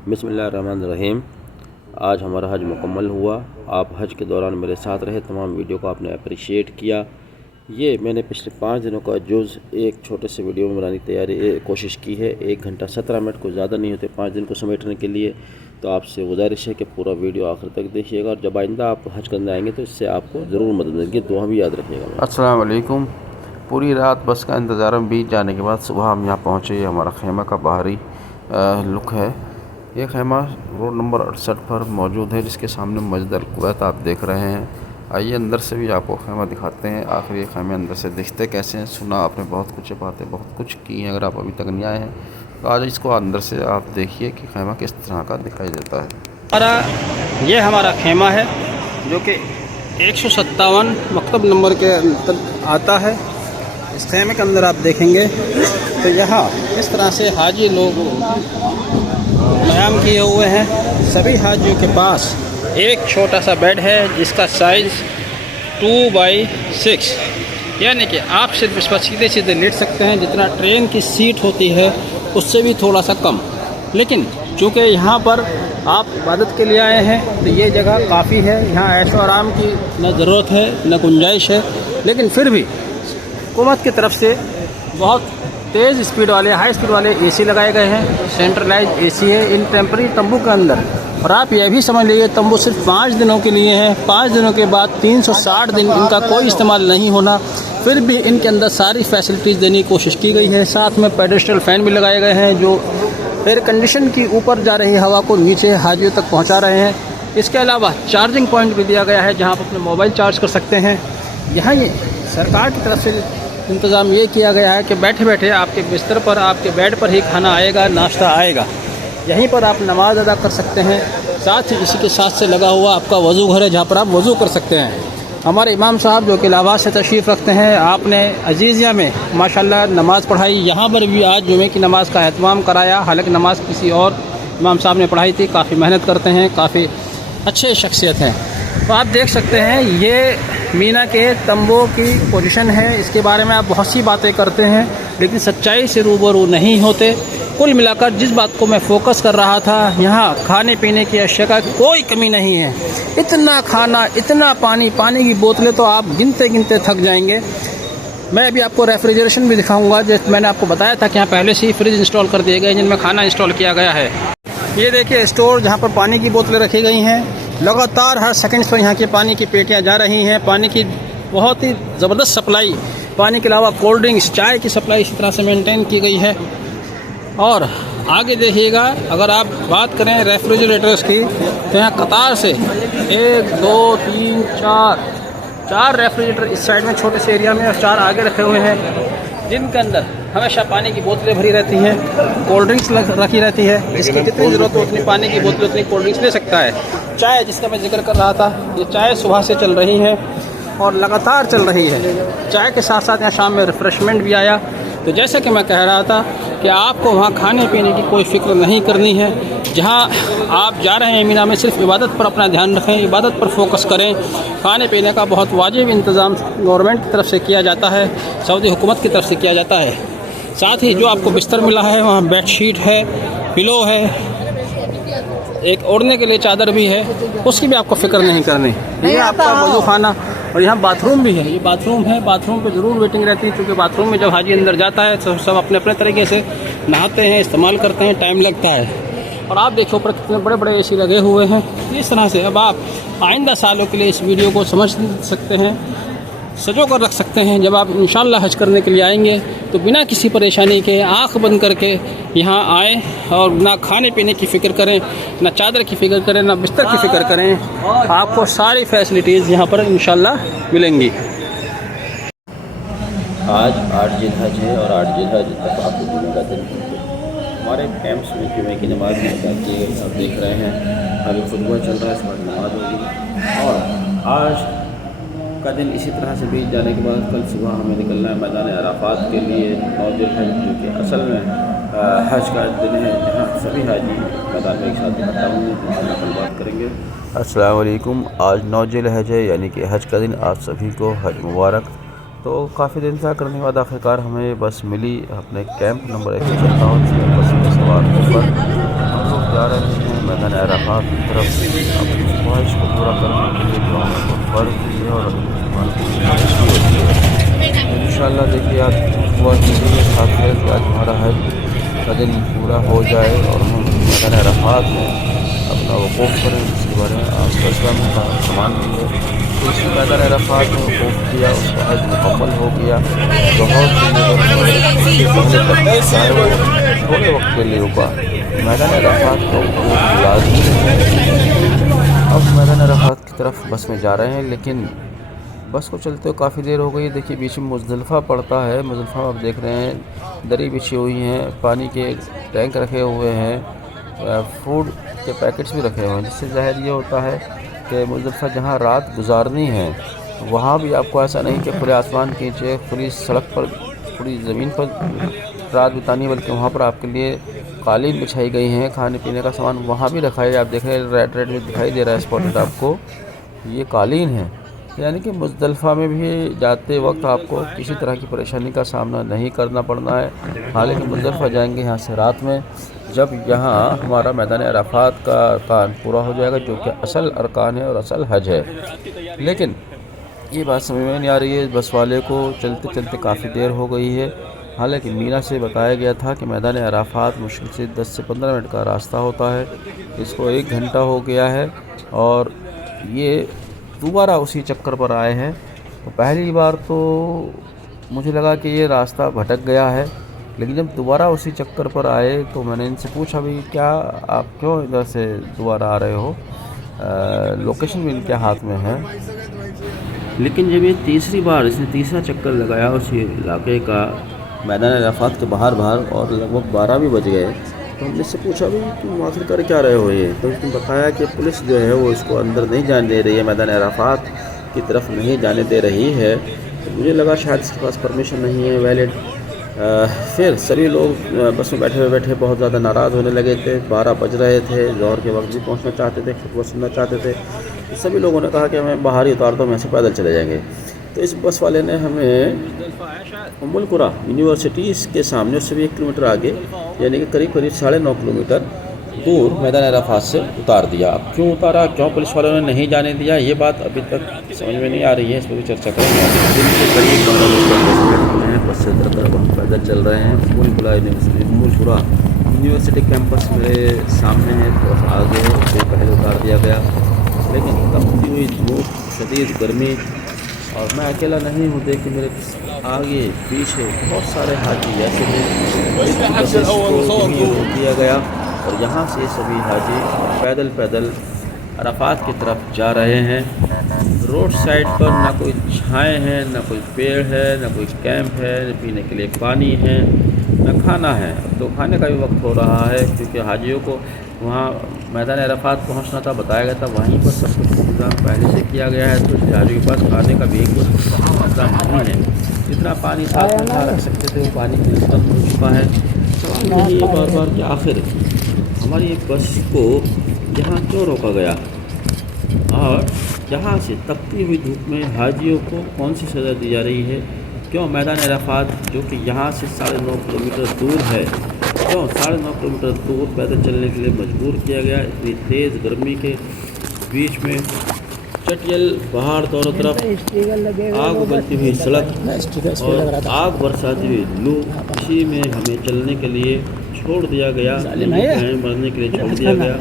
बिस्मिल्लाहिर्रहमानिर्रहीम। आज हमारा हज मुकम्मल हुआ। आप हज के दौरान मेरे साथ रहे, तमाम वीडियो को आपने अप्रिशिएट किया। ये मैंने पिछले 5 दिनों का जुज़ एक छोटे से वीडियो में बनाने की कोशिश की है। 1 घंटा 17 मिनट को ज़्यादा नहीं होते 5 दिन को समेटने के लिए। तो आपसे गुजारिश है कि पूरा वीडियो आखिर तक देखिएगा, और जब आइंदा आप हज करने आएंगे तो इससे आपको ज़रूर मदद मिलेगी। दुआ भी याद रखिएगा। अस्सलाम वालेकुम। पूरी रात बस का इंतज़ार में बीत जाने के बाद सुबह हम यहाँ पहुँचे। ये हमारा खेमा का बाहरी लुक है। ये खेमा रोड नंबर 68 पर मौजूद है, जिसके सामने मस्जिद अल कुवैत आप देख रहे हैं। आइए अंदर से भी आपको खेमा दिखाते हैं। आखिर ये खेमे अंदर से दिखते कैसे हैं। सुना आपने बहुत कुछ, बातें बहुत कुछ की हैं। अगर आप अभी तक नहीं आए हैं तो आज इसको अंदर से आप देखिए कि खेमा किस तरह का दिखाई देता है। ये हमारा खेमा है जो कि 157 मकतब नंबर के आता है। इस खेमे के अंदर आप देखेंगे तो यहाँ इस तरह से हाजी लोग क़याम किए हुए हैं। सभी हाजियों के पास एक छोटा सा बेड है जिसका साइज़ 2x6, यानी कि आप सिर्फ इस पर सीधे सीधे लेट सकते हैं, जितना ट्रेन की सीट होती है उससे भी थोड़ा सा कम। लेकिन चूँकि यहाँ पर आप इबादत के लिए आए हैं तो ये जगह काफ़ी है। यहाँ ऐशो आराम की न ज़रूरत है न गुंजाइश है, लेकिन फिर भी हुकूमत की तरफ से बहुत तेज़ स्पीड वाले, हाई स्पीड वाले एसी लगाए गए हैं। सेंट्रलाइज एसी है इन टेम्पररी तंबू के अंदर। और आप यह भी समझ लीजिए तंबू सिर्फ 5 दिनों के लिए हैं। 5 दिनों के बाद 360 दिन इनका कोई इस्तेमाल नहीं होना। फिर भी इनके अंदर सारी फैसिलिटीज़ देने की कोशिश की गई है। साथ में पेडेस्ट्रियल फ़ैन भी लगाए गए हैं जो एयर कंडीशन की ऊपर जा रही हवा को नीचे हाजियों तक पहुँचा रहे हैं। इसके अलावा चार्जिंग पॉइंट भी दिया गया है जहाँ आप अपने मोबाइल चार्ज कर सकते हैं। यहाँ ये सरकार की तरफ से इंतज़ाम ये किया गया है कि बैठे बैठे आपके बिस्तर पर, आपके बेड पर ही खाना आएगा, नाश्ता आएगा। यहीं पर आप नमाज अदा कर सकते हैं। साथ ही इसी के साथ से लगा हुआ आपका वज़ू घर है जहाँ पर आप वज़ू कर सकते हैं। हमारे इमाम साहब जो कि इलाहाबाद से तशरीफ़ रखते हैं, आपने अजीज़िया में माशाल्लाह नमाज़ पढ़ाई। यहाँ पर भी आज जुमे की नमाज़ का एहतमाम कराया। हालांकि नमाज़ किसी और इमाम साहब ने पढ़ाई थी। काफ़ी मेहनत करते हैं, काफ़ी अच्छे शख्सियत हैं। तो आप देख सकते हैं ये मीना के तंबू की पोजीशन है। इसके बारे में आप बहुत सी बातें करते हैं लेकिन सच्चाई से रूबरू नहीं होते। कुल मिलाकर जिस बात को मैं फोकस कर रहा था, यहाँ खाने पीने की अशिया का कोई कमी नहीं है। इतना खाना, इतना पानी, पानी की बोतलें तो आप गिनते गिनते थक जाएंगे। मैं अभी आपको रेफ्रिजरेशन भी दिखाऊंगा। जैसे मैंने आपको बताया था कि यहाँ पहले से ही फ्रिज इंस्टॉल कर दिए गए जिनमें खाना इंस्टॉल किया गया है। ये देखिए स्टोर जहाँ पर पानी की बोतलें रखी गई हैं। लगातार हर सेकंड पर यहाँ की पानी की पेटियाँ जा रही हैं। पानी की बहुत ही ज़बरदस्त सप्लाई, पानी के अलावा कोल्ड ड्रिंक्स, चाय की सप्लाई इसी तरह से मेंटेन की गई है। और आगे देखिएगा, अगर आप बात करें रेफ्रिजरेटर्स की तो यहाँ कतार से 1 2 3 4 रेफ्रिजरेटर इस साइड में छोटे से एरिया में और 4 आगे रखे हुए हैं, जिनके अंदर हमेशा पानी की बोतलें भरी रहती हैं, कोल्ड ड्रिंक्स रखी रहती है। जिसकी जितनी ज़रूरत हो उतनी पानी की बोतलें, उतनी कोल्ड ड्रिंक्स ले सकता है। चाय जिसका मैं जिक्र कर रहा था, ये चाय सुबह से चल रही है और लगातार चल रही है। चाय के साथ साथ यहाँ शाम में रिफ़्रेशमेंट भी आया। तो जैसे कि मैं कह रहा था कि आपको वहाँ खाने पीने की कोई फ़िक्र नहीं करनी है। जहाँ आप जा रहे हैं मीना में, सिर्फ इबादत पर अपना ध्यान रखें, इबादत पर फोकस करें। खाने पीने का बहुत वाजिब इंतज़ाम गवर्नमेंट की तरफ से किया जाता है, सऊदी हुकूमत की तरफ से किया जाता है। साथ ही जो आपको बिस्तर मिला है वहाँ बेडशीट है, पिलो है, एक ओढ़ने के लिए चादर भी है, उसकी भी आपको फ़िक्र नहीं करनी। ये आपका वज़ू खाना, और यहाँ बाथरूम भी है। ये बाथरूम है, बाथरूम पे ज़रूर वेटिंग रहती है, क्योंकि बाथरूम में जब हाजी अंदर जाता है तो सब अपने अपने तरीके से नहाते हैं, इस्तेमाल करते हैं, टाइम लगता है। और आप देखो ऊपर कितने बड़े बड़े एसी लगे हुए हैं। इस तरह से अब आप आइंदा सालों के लिए इस वीडियो को समझ सकते हैं, सजो कर रख सकते हैं। जब आप इंशाअल्लाह हज करने के लिए आएंगे तो बिना किसी परेशानी के आँख बंद करके यहाँ आएँ और ना खाने पीने की फ़िक्र करें, ना चादर की फ़िक्र करें, ना बिस्तर की फ़िक्र करें। आपको सारी फैसिलिटीज़ यहाँ पर इंशाअल्लाह मिलेंगी। आज 8 जिलहज है और 8 जिलहज तक आपको जुमे का दिन हमारे कैंप्स में जुमे की नमाज़ में अदा की गई। आप देख रहे हैं अभी खुतबा चल रहा है, इस वक्त नमाज होगी। और आज का दिन इसी तरह से बीत जाने के बाद कल सुबह हमें निकलना है मैदान अराफात के लिए। 9 जिलहज जो कि असल में हज का दिन है, जहाँ सभी हाजी मैदान में एक साथ इकट्ठा होंगे। कल बात करेंगे। अस्सलाम वालेकुम। आज 9 जिलहज है, यानी कि हज का दिन। आप सभी को हज मुबारक। तो काफ़ी दिन था करने के बाद आखिरकार हमें बस मिली अपने कैंप नंबर 157 बस में सवार होकर हम लोग जा रहे हैं मैदान अराफात की तरफ अपनी ख्वाहिश को पूरा करने के लिए दुआ में बहुत फ़र्ज भी है और मुसलमानों की ख्वाहिश भी होती है। इंशाअल्लाह देखिए आज दुआ कीजिए साथ है कि आज हमारा हज का दिन पूरा हो जाए और हम मैदान अराफात में अपना वक़ूफ़ करें, जिसके बारे में आप फैसला में सामान भी है। तो इसी मैदान अराफात में वक़ूफ़ किया, उसका हज मुकम्मल हो गया। बहुत सी जगह चाहे वो थोड़े वक्त के लिए रुका, मैदान अराफात का वक़ूफ़ लाज़मी है। अब मैदान अराफात की तरफ बस में जा रहे हैं, लेकिन बस को चलते हुए काफ़ी देर हो गई। देखिए बीच में मुज़दलिफ़ा पड़ता है। मुज़दलिफ़ा आप देख रहे हैं, दरी बिछी हुई हैं, पानी के टैंक रखे हुए हैं, फूड के पैकेट्स भी रखे हुए हैं, जिससे ज़ाहिर ये होता है कि मुज़दलिफ़ा जहाँ रात गुजारनी है वहाँ भी आपको ऐसा नहीं कि खुले आसमान के नीचे खुली सड़क पर खुली ज़मीन पर रात बितानी है, बल्कि वहाँ पर आपके लिए कालीन बिछाई गई हैं। खाने पीने का सामान वहाँ भी रखा है। आप देख रहे हैं रेड में दिखाई दे रहा है स्पॉटेड आपको, ये कालीन है। यानी कि मुज़दलिफ़ा में भी जाते वक्त आपको किसी तरह की परेशानी का सामना नहीं करना पड़ना है। हालांकि मुज़दलिफ़ा जाएंगे यहाँ से रात में, जब यहाँ हमारा मैदान अराफात का अरकान पूरा हो जाएगा, जो कि असल अरकान है और असल हज है। लेकिन ये बात समझ में नहीं आ रही है बस वाले को, चलते चलते काफ़ी देर हो गई है। हालांकि मीना से बताया गया था कि मैदान अराफात मुश्किल से 10 से 15 मिनट का रास्ता होता है, इसको 1 घंटा हो गया है और ये दोबारा उसी चक्कर पर आए हैं। तो पहली बार तो मुझे लगा कि ये रास्ता भटक गया है, लेकिन जब दोबारा उसी चक्कर पर आए तो मैंने इनसे पूछा भी क्या आप क्यों इधर से दोबारा आ रहे हो, लोकेशन भी इनके हाथ में है। लेकिन जब ये तीसरी बार इसने तीसरा चक्कर लगाया उस इलाके का मैदान अराफात के बाहर और लगभग 12 भी बज गए, तो हमने इससे पूछा भी तुम आखिर कर क्या रहे हो ये। तो उसने बताया कि पुलिस जो है वो इसको अंदर नहीं जाने दे रही है, मैदान अराफात की तरफ नहीं जाने दे रही है। तो मुझे लगा शायद इसके पास परमिशन नहीं है वैलिड। फिर सभी लोग बस में बैठे बहुत ज़्यादा नाराज़ होने लगे थे। 12 बज रहे थे, ज़ोहर के वक्त भी पहुंचना चाहते थे, खुतबा सुनना चाहते थे। तो सभी लोगों ने कहा कि हमें बाहर ही उतार दो, हम ऐसे पैदल चले जाएंगे। तो इस बस वाले ने हमें उम्मुल कुरा यूनिवर्सिटी के सामने, उससे भी 1 किलोमीटर आगे, यानी कि करीब 9.5 किलोमीटर दूर मैदान अराफात से उतार दिया। अब क्यों उतारा, क्यों पुलिस वालों ने नहीं जाने दिया, ये बात अभी तक समझ में नहीं आ रही है, इस पर भी चर्चा करेंगे। दिन के करीब 12 बजे बस से उतरकर हम पैदल चल रहे हैं। उम्मुल कुरा यूनिवर्सिटी कैंपस मेरे सामने है, थोड़ा सा आगे है, उससे पहले उतार दिया गया। लेकिन तपती हुई धूप, शदीद गर्मी, और मैं अकेला नहीं हूँ। देखिए मेरे आगे पीछे बहुत सारे हाजी ऐसे थे, रोक दिया गया और यहाँ से सभी हाजी पैदल अराफात की तरफ जा रहे हैं। रोड साइड पर ना कोई छाएँ हैं, ना कोई पेड़ है, ना कोई कैंप है, न पीने के लिए पानी है, न खाना है। अब तो खाने का भी वक्त हो रहा है, क्योंकि हाजियों को वहाँ मैदान अराफात पहुँचना था, बताया गया था वहीं पर सब कुछ इंतज़ाम पहले से किया गया है। तो इसलिए हाजियों के पास खाने का भी एक इंतज़ाम नहीं है। जितना पानी साथ में ना रख सकते थे वो पानी की खत्म हो चुका है। सवाल यही है बार कि आखिर हमारी बस को यहाँ क्यों रोका गया, और यहाँ से तपती हुई धूप में हाजियों को कौन सी सज़ा दी जा रही है। क्यों मैदान अराफात जो कि यहाँ से 9.5 किलोमीटर दूर है, क्यों 9.5 किलोमीटर दूर पैदल चलने के लिए मजबूर किया गया। इतनी तेज़ गर्मी के बीच में चटियल पहाड़ दोनों तरफ, आग उबलती हुई सड़क और आग बरसाती हुई लू, इसी में हमें चलने के लिए छोड़ दिया गया, मरने के लिए छोड़ दिया गया।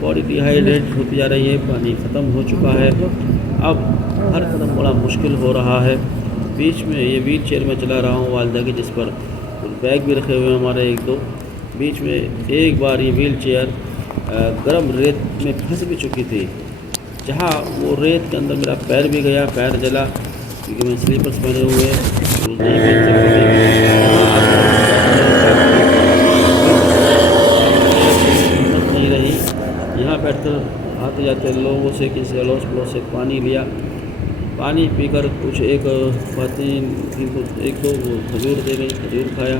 बॉडी डिहाइड्रेट होती जा रही है, पानी ख़त्म हो चुका है, अब हर कदम बड़ा मुश्किल हो रहा है। बीच में ये व्हील चेयर में चला रहा हूँ वालिदा की, जिस पर बैग भी रखे हुए हैं हमारे 1-2। बीच में एक बार ये व्हील चेयर गर्म रेत में फंस भी चुकी थी, जहाँ वो रेत के अंदर मेरा पैर भी गया, पैर जला, क्योंकि मैं स्लीपर्स पहने हुए नहीं रही। यहाँ बैठकर आते जाते लोगों से किसी अड़ोस पड़ोस से पानी लिया, पानी पीकर कुछ एक बातें 1-2 खजूर दे गई, खजूर खाया।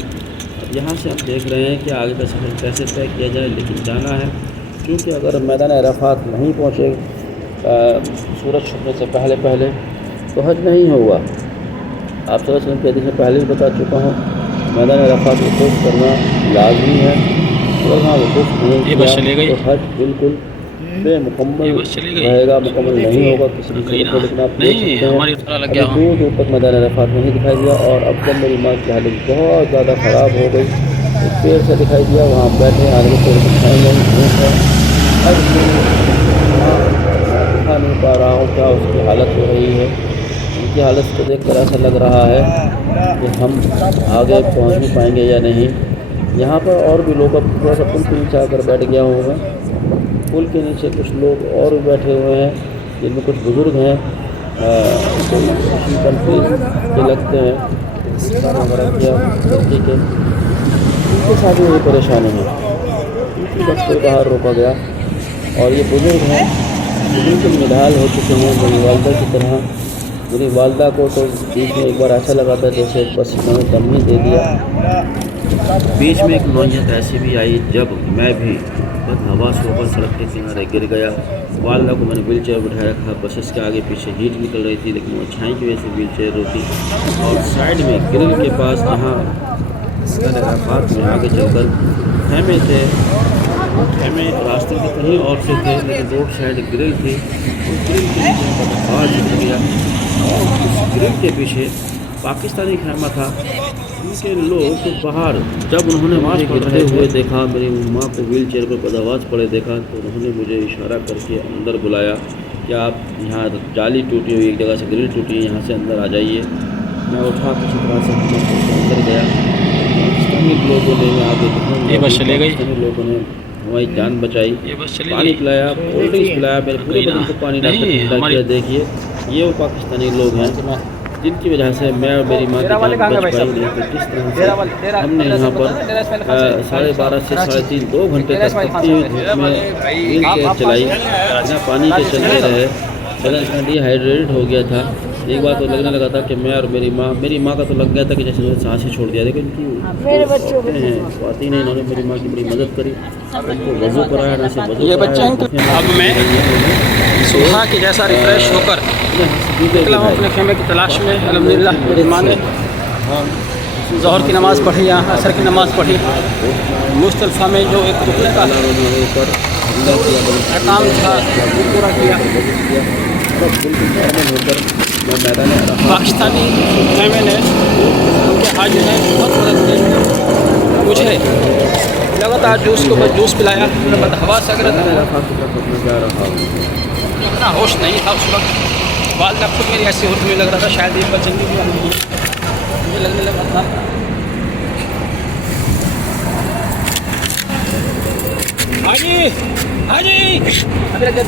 अब यहाँ से हम देख रहे हैं कि आगे का सफ़र कैसे तय किया जाए, लेकिन जाना है। क्योंकि अगर मैदान अराफात नहीं पहुँचे सूरज छुपने से पहले तो हज नहीं होगा। आप सल्लल्लाहु अलैहि वसल्लम के हदीस में पहले भी बता चुका हूँ, मैदान अराफात को वक़ूफ़ करना लाज़मी है। अगर वहाँ वकूफ़ नहीं ये बस किया चली गई। तो हज बिल्कुल बेमुकम्मल ये बस चली गई। रहेगा, मुकम्मल नहीं होगा किसी भी गई सूरत ना। में। लेकिन आप देख नहीं, सकते हमारी हैं तरह लग अभी गया दूर दूर तक मैदान अरफात नहीं दिखाई दिया। और अब जब मेरी माँ की हालत बहुत ज़्यादा ख़राब हो गई, एक पेड़ से दिखाई दिया, वहाँ बैठे, हालांकि पेड़ की छाई नहीं, धूप है। अब मैं दिखा नहीं पा रहा हूँ क्या उसकी हालत हो रही है। उनकी हालत को देखकर ऐसा लग रहा है कि हम आगे पहुँच भी पाएंगे या नहीं। यहाँ पर और भी लोग, अब थोड़ा सा पुल के नीचे आकर बैठ गया हूँ मैं। पुल के नीचे कुछ लोग और भी बैठे हुए हैं, जिनमें कुछ बुज़ुर्ग हैं, कोई दूसरी कंट्री के लगते हैं, पाकिस्तान वगैरह के या तुर्की के। उनके साथ भी यही परेशानी है, उनकी बस को बाहर रोका गया। और ये बुज़ुर्ग हैं, ये बिल्कुल निढाल हो चुके हैं मेरी वालदा की तरह। मेरी वालदा को तो बीच में एक बार ऐसा लगा था जैसे बस इन्होंने दम ही दे दिया। बीच में एक नौयत ऐसी भी आई जब मैं भी बदहवास होकर सड़क के किनारे गिर गया। वालदा को मैंने व्हील चेयर बिठाया रखा, बसेस के आगे पीछे हीट निकल रही थी, लेकिन वो छाई की वजह से व्हील चेयर रोकी। और साइड में ग्रिल के पास जहाँ अरफात में आगे चलकर खेमे थे, खेमे रास्ते के कहीं और से थे, लेकिन रोड साइड ग्रिल थी। उस ग्रिल के नीचे बदहवास निकल गया और उस ग्रिल के पीछे पाकिस्तानी खेमा था। उनके लोग बाहर जब उन्होंने मुझे गिरते हुए देखा, मेरी माँ को व्हील चेयर पर बदहवास पड़े देखा, तो उन्होंने मुझे इशारा करके अंदर बुलाया कि आप यहाँ जाली टूटी हुई, एक जगह से ग्रिल टूटी है, यहाँ से अंदर आ जाइए। मैं उठा किसी तरह से अंदर गया। पाकिस्तानी लोगों ने, मैं आगे दिखाऊंगा, ये बस चली गई। पाकिस्तानी लोगों ने हमारी जान बचाई, ये बस चली पानी गई। पिलाया, कोल्ड ड्रिंक्स पिलाया, मेरे पूरे बदन को पानी डालकर नहीं, ठंडा हमारी- किया। देखिए ये वो पाकिस्तानी लोग हैं जिनकी वजह से मैं और मेरी माँ की जान बच पाई। नहीं तो जिस तरह से हमने यहाँ पर 12:30 से 3:30 2 घंटे तक तपती हुई धूप में व्हील चेयर चलाई, बिना पानी के चलते रहे। बदन इतना डिहाइड्रेटेड हो गया था। एक बार तो लगने लगा था कि मैं और मेरी माँ का तो लग गया था कि जैसे उन्होंने सांस ही छोड़ दिया। लेकिन स्वाति ने, इन्होंने मेरी माँ की बड़ी मदद करी, उनको वज़ू कराया, ना से वज़ू ये बच्चे हैं। अब मैं सुबह के जैसा रिफ्रेश होकर निकला हूँ अपने खेमे की तलाश में। अल्हम्दुलिल्लाह मेरी माँ ने ज़ोहर की नमाज़ पढ़ी, यहाँ असर की नमाज़ पढ़ी। मुस्तल्फ़ा में जो एक रुकने का काम था वो पूरा किया। पाकिस्तानी खेमे ने, उनके हाजी ने बहुत मदद की। मुझे लगातार जूस पिलाया। मैं बदहवास अगर इतना होश नहीं था उस वक्त। वालदा खुद मेरी ऐसी होश में लग रहा था शायद ये बचेंगे भी नहीं, मुझे लगने लगा था। हाजी हाजी अभी लग गया,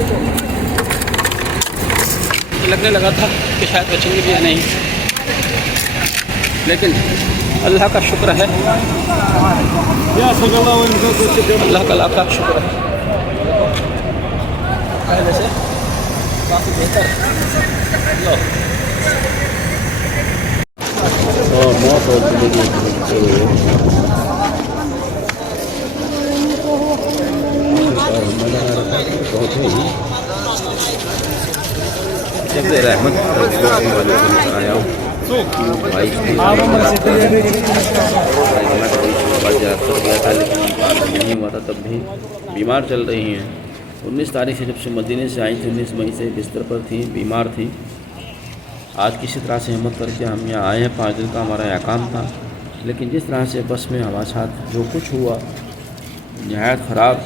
लगने लगा था कि शायद बचेंगे भी या नहीं, लेकिन अल्लाह का शुक्र है, अल्लाह का लाख शुक्र है, पहले से काफ़ी बेहतर। मौत हो रहमत आया हूँ भाई गया था, लेकिन नहीं हुआ था। तब भी बीमार चल रही हैं। 19 तारीख से जब से मदीने से आई थी, 19 मई से बिस्तर पर थी, बीमार थी। आज किसी तरह से हिम्मत करके हम यहाँ आए हैं। 5 दिन का हमारा अकाम था, लेकिन जिस तरह से बस में हमारे साथ जो कुछ हुआ नहायत ख़राब,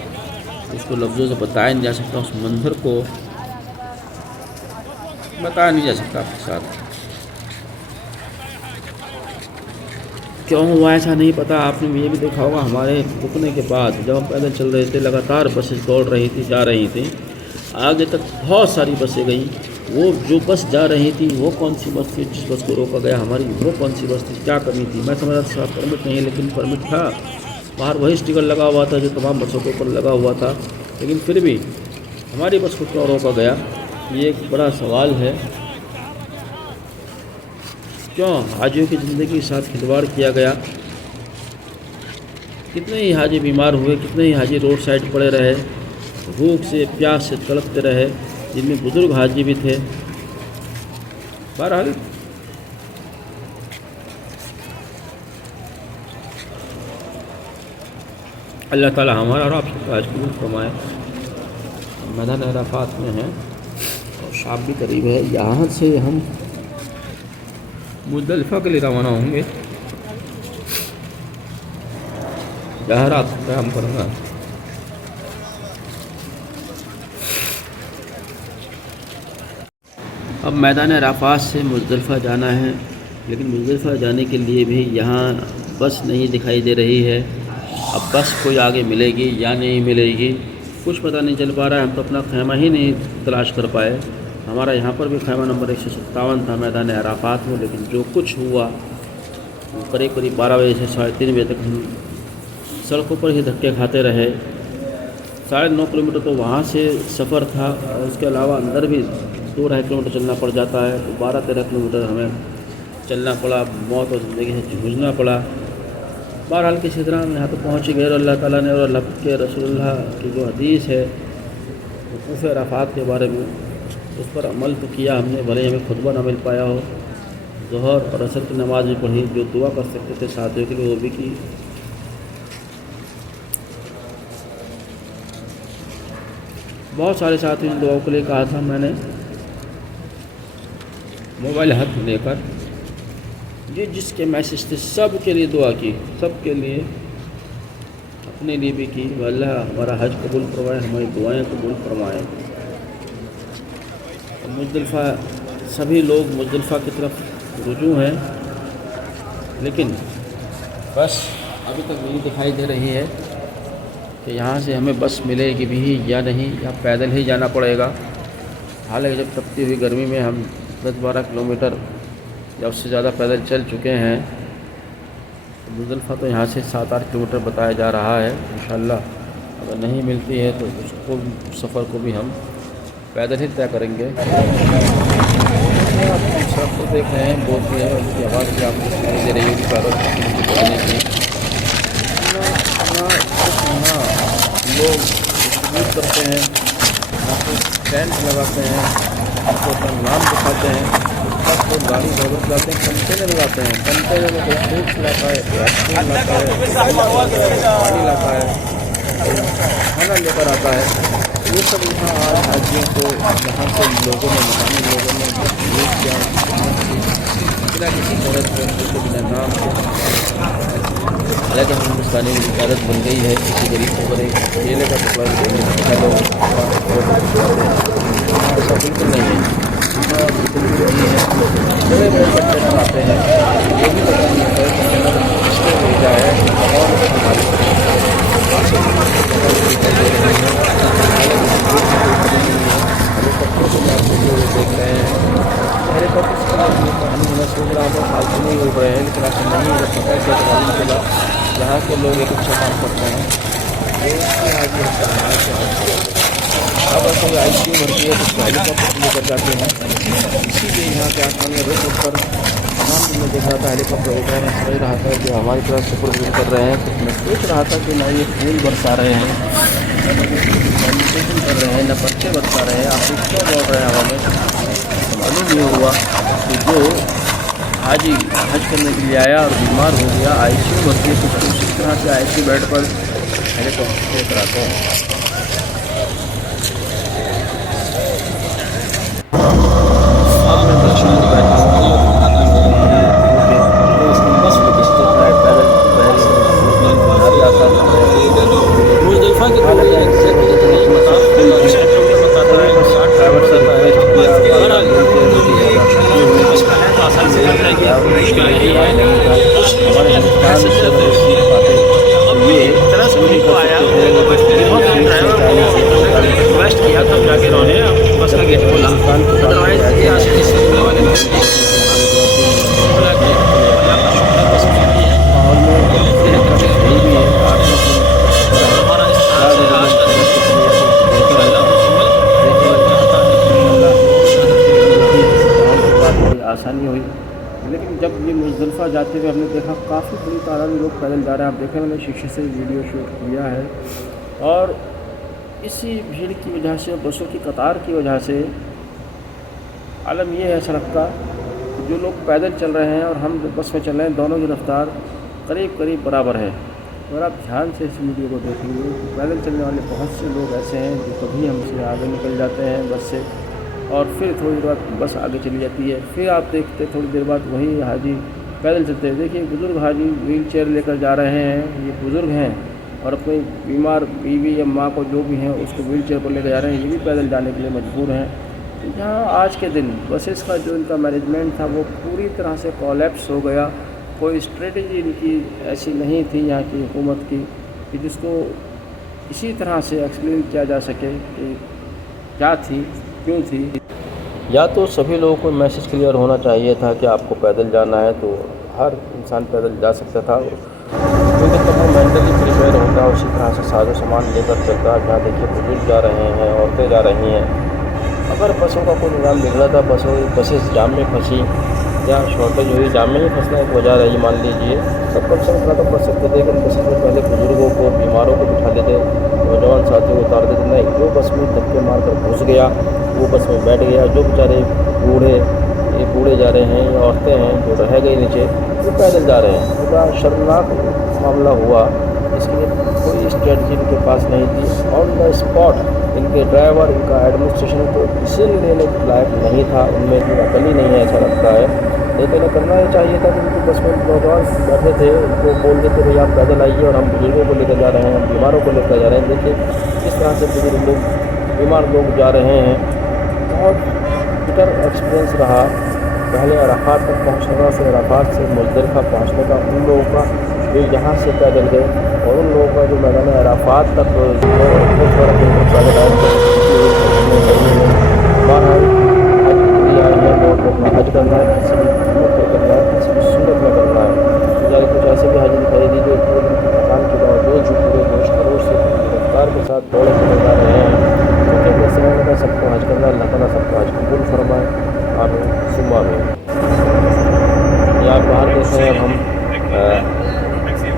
उसको लफ्ज़ों से बताया नहीं जा सकता। उस मंज़र को बताया नहीं जा सकता आपके साथ। क्यों हुआ ऐसा नहीं पता। आपने ये भी देखा होगा, हमारे रुकने के बाद जब हम पैदल चल रहे थे, लगातार बसें दौड़ रही थी, जा रही थी। आगे तक बहुत सारी बसें गई। वो जो बस जा रही थी वो कौन सी बस थी जिस बस को रोका गया हमारी, वो कौन सी बस थी, क्या कमी थी। मैं समझ रहा था परमिट नहीं है, लेकिन परमिट था। बाहर वही स्टिकर लगा हुआ था जो तमाम बसों के ऊपर लगा हुआ था, लेकिन फिर भी हमारी बस को क्यों रोका गया, ये एक बड़ा सवाल है। क्यों हाजियों की ज़िंदगी के साथ खिलवाड़ किया गया। कितने ही हाजी बीमार हुए, कितने ही हाजी रोड साइड पड़े रहे, भूख से प्यास से तड़पते रहे, जिनमें बुज़ुर्ग हाजी भी थे। बहरहाल अल्लाह ताला हमारा और आप सबका हज कबूल फरमाए। मैदान अराफात में हैं और शाम भी करीब है। यहाँ से हम मुज़दलिफ़ा के लिए रवाना होंगे, जहाँ रात क़याम करूँगा। अब मैदान अराफात से मुज़दलिफ़ा जाना है, लेकिन मुज़दलिफ़ा जाने के लिए भी यहाँ बस नहीं दिखाई दे रही है। अब बस कोई आगे मिलेगी या नहीं मिलेगी कुछ पता नहीं चल पा रहा है। हम तो अपना खैमा ही नहीं तलाश कर पाए। हमारा यहाँ पर भी खैमा नंबर 157 था मैदान अराफात में, लेकिन जो कुछ हुआ करीब 12 बजे से 3:30 बजे तक हम सड़कों पर ही धक्के खाते रहे। 9.5 किलोमीटर तो वहाँ से सफ़र था और उसके अलावा अंदर भी 2-2.5 किलोमीटर चलना पड़ जाता है। तो 12-13 किलोमीटर हमें चलना पड़ा, मौत और ज़िंदगी से जूझना पड़ा। बहरहाल किसी तरह हम यहाँ तो पहुँच गए और अल्लाह ताला ने और अल्लाह के रसूलुल्लाह की जो हदीस है वक़ूफ़ अराफात के बारे में, उस पर अमल तो किया हमने, भले ही हमें खुतबा ना मिल पाया हो। ज़ोहर और असर की नमाज़ भी पढ़ी, जो दुआ कर सकते थे साथियों के लिए वो भी की। बहुत सारे साथियों ने दुआओं के लिए कहा था। मैंने मोबाइल हाथ में लेकर जिसके मैसेज थे सब के लिए दुआ की, सब के लिए, अपने लिए भी की। अल्लाह हमारा हज कबूल फरमाए, हमारी दुआएं कबूल फरमाए। मुज़दलिफ़ा सभी लोग मुज़दलिफ़ा की तरफ रुजू हैं, लेकिन बस अभी तक नहीं दिखाई दे रही है कि यहाँ से हमें बस मिलेगी भी या नहीं, या पैदल ही जाना पड़ेगा। हालांकि जब तपती हुई गर्मी में हम 10-12 किलोमीटर या उससे ज़्यादा पैदल चल चुके हैं। मुज़दलिफ़ा तो यहाँ से 7-8 किलोमीटर बताया जा रहा है। इंशाअल्लाह अगर नहीं मिलती है तो उसको सफ़र को भी हम पैदल ही तय करेंगे। सब तो देख रहे हैं, बोलती है उनकी आवाज़ भी आपको सुनाई दे रही है पैदल बोलने की। लोग डिस्ट्रीब्यूट करते हैं, यहाँ पर टेंट लगाते हैं, आपको अपना नाम दिखाते हैं। सब लोग गाड़ी भगत लाते हैं, कंटेनर लगाते हैं। कंटेनर में कोई फ्रूट्स लाता है, कोई आइसक्रीम लाता है, पानी लाता है, खाना लेकर आता है। ये सब यहाँ आज हाजियों को यहाँ के लोगों ने, मकानी लोगों ने यूज़ किया बिना किसी गलत को, बिना नाम के। हालांकि हम हिंदुस्तानी की आदत बन गई है किसी गरीब को बड़े केले का टुकड़ा भी देने का लोग, ऐसा बिल्कुल नहीं है, बिल्कुल भी नहीं है। बड़े बड़े कंटेनर आते हैं, जो भी पता नहीं है कंटेनर किसने भेजा है और उसके मालिक हेलीकॉप्टर को आप देख रहे हैं। हेलीकॉप्टर मैं सोच रहा हूँ फालतू नहीं उड़ रहे हैं, लेकिन ऐसा नहीं है। पता है कि मालूम चला यहाँ के लोग एक अच्छा काम करते हैं। अब अगर कोई आईसीयू भरती है तो उसको हेलीकॉप्टर लेकर जाते हैं, इसीलिए यहाँ के आसमान में रुक कर तमाम दिन में देख रहा था हेलीकॉप्टर उड़ रहे हैं। समझ रहा था कि हमारी तरफ से सुपर कर रहे हैं। तो मैं सोच रहा था कि ना ये फूल बरसा रहे हैं, कम्युनिकेशन कर रहे हैं, न बच्चे बरसा रहे हैं, आप क्यों बोल रहे हैं हवा में। तो मालूम ये हुआ कि जो हाजी हज करने के लिए आया और बीमार हो गया, आईसीयू भरती है, तो उसी तरह से आईसीयू बेड पर हेलीकॉप्टर से कराते हैं। अब मैं बस में बैठा हूँ, बस में किस तरह पैदल घर जाता मुज़दलिफ़ा की दूरी ड्राइवर से रिक्वेस्ट किया, आसान से लग रहा है कि मुश्किल नहीं है। हमारे हिंदुस्तान से ये तरह से उन्हीं को आया, रिक्वेस्ट किया तब जाके उन्होंने बस का गेट खोला, अदरवाइज ये आसानी से होने वाले आसानी हुई। लेकिन जब ये मुज़दलिफ़ा जाते हुए हमने देखा काफ़ी बड़ी तादाद में लोग पैदल जा रहे हैं। आप देखें, मैंने शीशे से वीडियो शूट किया है। और इसी भीड़ की वजह से, बसों की कतार की वजह से आलम यह है सड़क का, जो लोग पैदल चल रहे हैं और हम बस में चल रहे हैं, दोनों की रफ्तार करीब बराबर है। अगर आप ध्यान से इस वीडियो को देखेंगे तो पैदल चलने वाले बहुत से लोग ऐसे हैं जो कभी हमसे आगे निकल जाते हैं बस से, और फिर थोड़ी देर बाद बस आगे चली जाती है, फिर आप देखते थोड़ी देर बाद वही हाजी पैदल चलते हैं। देखिए बुज़ुर्ग हाजी व्हील चेयर लेकर जा रहे हैं, ये बुज़ुर्ग हैं और अपनी बीमार बीवी या माँ को जो भी हैं उसको व्हील चेयर पर लेकर जा रहे हैं, ये भी पैदल जाने के लिए मजबूर हैं। यहाँ आज के दिन बसेस का जो इनका मैनेजमेंट था वो पूरी तरह से कोलैप्स हो गया। कोई स्ट्रेटजी इनकी ऐसी नहीं थी यहाँ की हुकूमत की कि जिसको इसी तरह से एक्सप्लेन किया जा सके कि क्या थी, क्यों थी। या तो सभी लोगों को मैसेज क्लियर होना चाहिए था कि आपको पैदल जाना है तो हर इंसान पैदल जा सकता था, क्योंकि तब वो मेंटली प्रिपेयर होता, उसी तरह से साजो सामान लेकर चलता। जहाँ देखिए बुजुर्ग जा रहे हैं, औरतें जा रही हैं। अगर बसों का कोई निज़ाम बिगड़ा था, बसेस जाम में फंसी या शॉर्टेज हुई, जाम में ही फंसना एक वजह रही मान लीजिए, तब कम से कम थोड़ा तो बच सकते थे। लेकिन बसेस में पहले बुजुर्गों को, बीमारों को बिठा देते, नौजवान साथियों को उतार देते। नहीं, जो बस में धक्के मार कर घुस गया वो बस में बैठ गया। जो बेचारे बूढ़े जा रहे हैं या औरतें हैं जो रह गई नीचे, वो पैदल जा रहे हैं। बड़ा शर्मनाक मामला हुआ। इसके लिए कोई स्ट्रेटजी इनके पास नहीं थी। ऑन द स्पॉट इनके ड्राइवर, इनका एडमिनिस्ट्रेशन को डिसीजन लेने के लायक नहीं था, उनमें कोई अकल ही नहीं है, ऐसा लगता है। लेकिन करना ही चाहिए था कि उनको बस में नौजवान बैठे थे, उनको बोल देते भाई आप पैदल आइए और हम बुजुर्गों को लेकर जा रहे हैं, बीमारों को लेकर जा रहे हैं। देखिए किस तरह से बुजुर्ग लोग, बीमार लोग जा रहे हैं। बहुत बिटर एक्सपीरियंस रहा पहले अराफात तक पहुँचने से, अराफात से मुज़दलिफ़ा पहुँचने का उन लोगों का जो यहाँ से पैदल गए, और उन लोगों का जो मैदान अराफात तक पैदल आए। हज करना है, किसी भी कीमत पर करना है, किसी भी सूरत में करना है। जाए कुछ ऐसे भी हाजी दिखाई दी जो पूरे दिन की थकान के बावजूद जो पूरे जोश खरोश से रफ्तार के साथ दौड़े चले जा रहे हैं, क्योंकि अपने समय का सबको हज करना, अल्लाह ताला सबको हज कबूल फरमाए। आमीन सुम्मा आमीन। यहाँ बाहर देख रहे हैं हम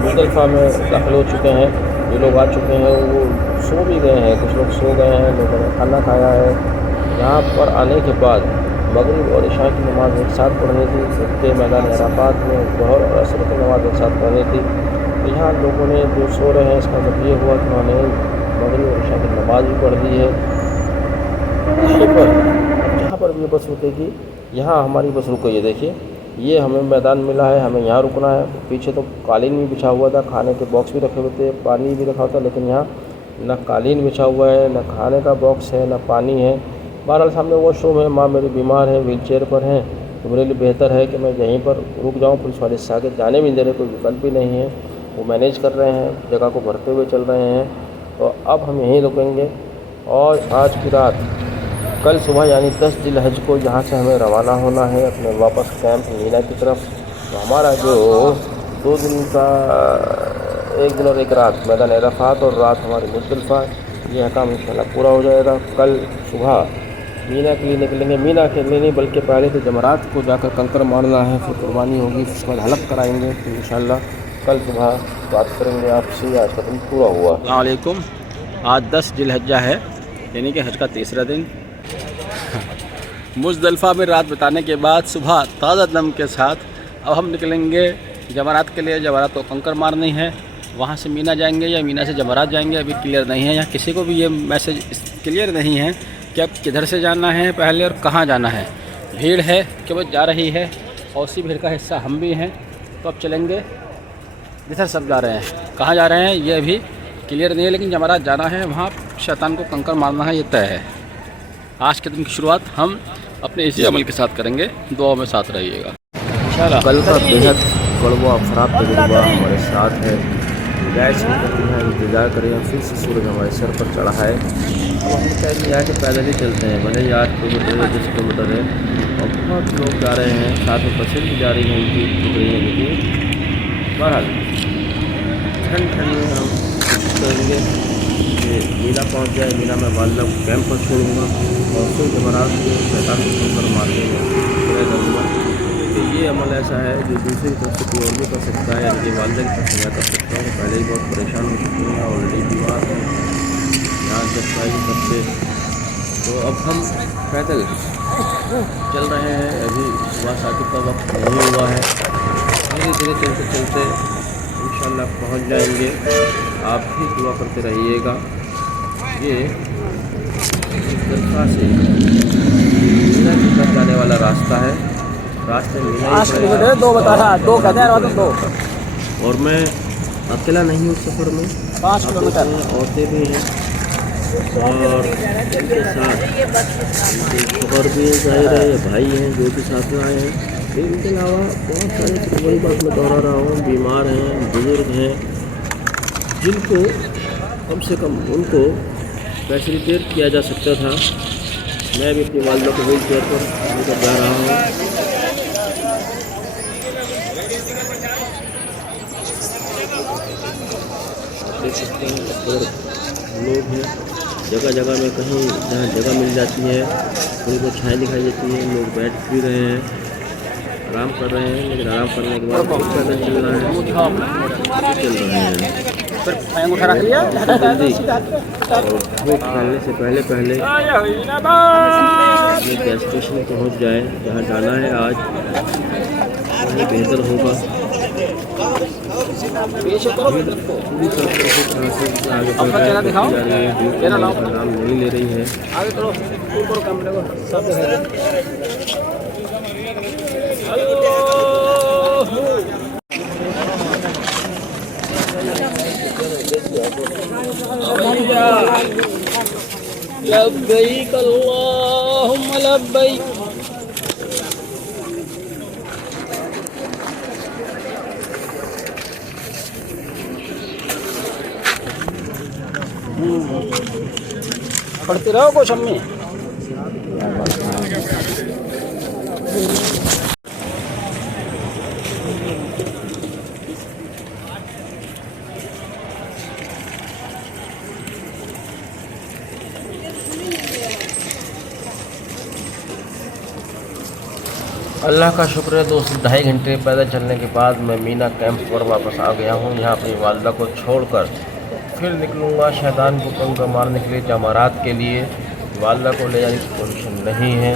मुज़दलिफ़ा में दाखिल हो चुके हैं। जो लोग आ चुके हैं वो सो भी गए हैं, कुछ लोग सो गए हैं, लोगों ने खाना खाया है। यहाँ पर आने के बाद मगरिब और इशा की नमाज़ एक साथ पढ़नी थी। सबके मैदान अराफात में ज़ोहर और असर की नमाज़ एक साथ पढ़नी थी। तो यहाँ लोगों ने जो सो रहे हैं, इसका मतलब ये हुआ कि उन्होंने मगरिब और इशा की नमाज़ भी पढ़ दी है। यहीं पर जहाँ पर भी बस रुकेगी, यहाँ हमारी बस रुक गई है। देखिए ये हमें मैदान मिला है, हमें यहाँ रुकना है। पीछे तो कालीन भी बिछा हुआ था, खाने के बॉक्स भी रखे हुए थे, पानी भी रखा था, लेकिन यहाँ ना कालीन बिछा हुआ है, ना खाने का बॉक्स है, ना पानी है। बहरहाल सामने वॉशरूम है, माँ मेरी बीमार है, व्हील चेयर पर हैं, तो मेरे लिए बेहतर है कि मैं यहीं पर रुक जाऊँ। पुलिस वाले से आगे जाने भी नहीं दे रहे, कोई विकल्प भी नहीं है। वो मैनेज कर रहे हैं, जगह को भरते हुए चल रहे हैं। तो अब हम यहीं रुकेंगे और आज की रात, कल सुबह यानी 10 ज़िलहज को यहाँ से हमें रवाना होना है अपने वापस कैंप मीना की तरफ। तो हमारा जो 2 दिन का 1 दिन और 1 रात मैदान अराफात और रात हमारी मुज़दलिफ़ा, यह काम इंशाल्लाह पूरा हो जाएगा। कल सुबह मीना के लिए निकलेंगे। मीना के लिए नहीं बल्कि पहले तो जमरात को जाकर कंकर मारना है, फिर कुर्बानी होगी, उसके बाद हलक कराएंगे। तो इंशाल्लाह कल सुबह बात करेंगे आपसे। आज का दिन पूरा हुआ। अस्सलाम वालेकुम। आज 10 ज़िलहज्जा है, यानी कि हज का तीसरा दिन। मुज़दलिफ़ा में रात बिताने के बाद सुबह ताज़ा दम के साथ अब हम निकलेंगे जमरात के लिए। जमरात को कंकर मारनी है, वहाँ से मीना जाएंगे या मीना से जमरात जाएंगे, अभी क्लियर नहीं है। यहाँ किसी को भी ये मैसेज क्लियर नहीं है कि अब किधर से जाना है पहले और कहाँ जाना है। भीड़ है कि वो जा रही है, और उसी भीड़ का हिस्सा हम भी हैं। तो अब चलेंगे जिधर सब जा रहे हैं। कहाँ जा रहे हैं ये अभी क्लियर नहीं है, लेकिन जमरात जाना है, वहाँ शैतान को कंकर मारना है, ये तय है। आज के दिन की शुरुआत हम अपने इसी अमल के साथ करेंगे। दुआ में साथ रहिएगा इंशाल्लाह। कल का बेहद कड़वा ख़राब तजुर्बा हमारे साथ है। गैस करते हैं, इंतज़ार करें, फिर से सूरज हमारे सर पर चढ़ा है। अब हम कह दिया कि पैदल ही चलते हैं, भले ही 8 किलोमीटर है, 10 किलोमीटर है, और बहुत लोग जा रहे हैं, साथ में बसें भी जा रही हैं, उनकी रुक रही हैं। देखिए बहरहाल ठंड में हम कोशिश करेंगे कि मीना पहुँच जाए। मीना में वालिदा को कैंप पर छोड़ूँगा और फिर जमरात को शैतान को कंकर मारने में करूँगा। तो ये अमल ऐसा है जो दूसरी तरफ से कोई और भी कर सकता है, यानी कि वालिदा की तरफ से मैं कर सकता हूँ। पहले ही बहुत परेशान हो चुकी हैं, ऑलरेडी बीमार हैं, यहाँ जब आएगी तब से। तो अब हम पैदल चल रहे हैं। अभी सुबह साकिब का वक्त नहीं हुआ है, धीरे धीरे चलते चलते इंशाल्लाह पहुंच जाएंगे। आप भी दुआ करते रहिएगा। ये इस दरगाह से मीना की तरफ जाने वाला रास्ता है। रास्ते में मीना ही पड़ेगा। दो बता रहा, दो कहते हैं, दो और मैं अकेला नहीं हूँ सफ़र में, 5 किलोमीटर औरतें भी हैं और उनके साथ शोहर भी हैं, जाहिर है, या भाई हैं जो भी साथ में आए हैं। इनके अलावा बहुत सारे, फिर वही बात मैं दोहरा रहा हूँ, बीमार हैं, बुज़ुर्ग हैं, जिनको कम से कम उनको फैसिलिटेट किया जा सकता था। मैं भी अपनी वालिदा को व्हील चेयर पर लेकर जा रहा हूँ। देख सकते हैं और लोग हैं जगह जगह में, कहीं जहाँ जगह मिल जाती है थोड़ी बहुत छाया दिखाई देती है, लोग बैठ भी रहे हैं, आराम कर रहे हैं। लेकिन आराम करने के बाद पैदल चल रहा है, चल रहे हैं जल्दी। और धूप फैलने से पहले पहले अपने गैस स्टेशन पहुँच जाए जहाँ जाना है आज, वही बेहतर होगा। पूरी तरह से आगे बढ़ रहा है, नाम नहीं ले रही है। लब्बैक अल्लाहुम्मा लब्बैक। पढ़ते रहो कुछ अम्मी। अल्लाह का शुक्र है दोस्त, 2.5 घंटे पैदल चलने के बाद मैं मीना कैंप पर वापस आ गया हूँ। यहाँ अपनी वालिदा को छोड़कर फिर निकलूँगा शैतान को कंकर मारने के लिए, जमारात के लिए। वालिदा को ले जाने की पोजीशन नहीं है,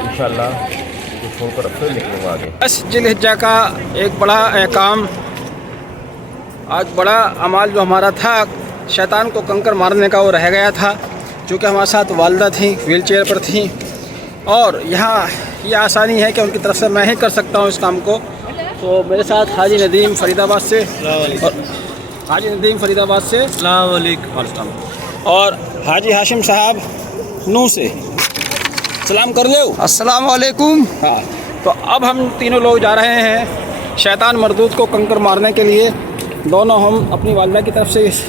इंशाल्लाह तो छोड़कर फिर निकलूँगा आगे। 10 जिलहिज्जा का एक बड़ा एहकाम, आज बड़ा अमाल जो हमारा था शैतान को कंकर मारने का, वो रह गया था। चूँकि हमारे साथ वालिदा थी, व्हील चेयर पर थी, और यहाँ ये आसानी है कि उनकी तरफ से मैं ही कर सकता हूँ इस काम को। तो मेरे साथ हाजी नदीम फरीदाबाद से, और हाजी नदीम फरीदाबाद से, अस्सलाम वालेकुम, और हाजी हाशिम साहब नू से, सलाम कर दो, अस्सलाम वालेकुम। हाँ, तो अब हम तीनों लोग जा रहे हैं शैतान मरदूद को कंकर मारने के लिए। दोनों हम अपनी वालिदा की तरफ से इस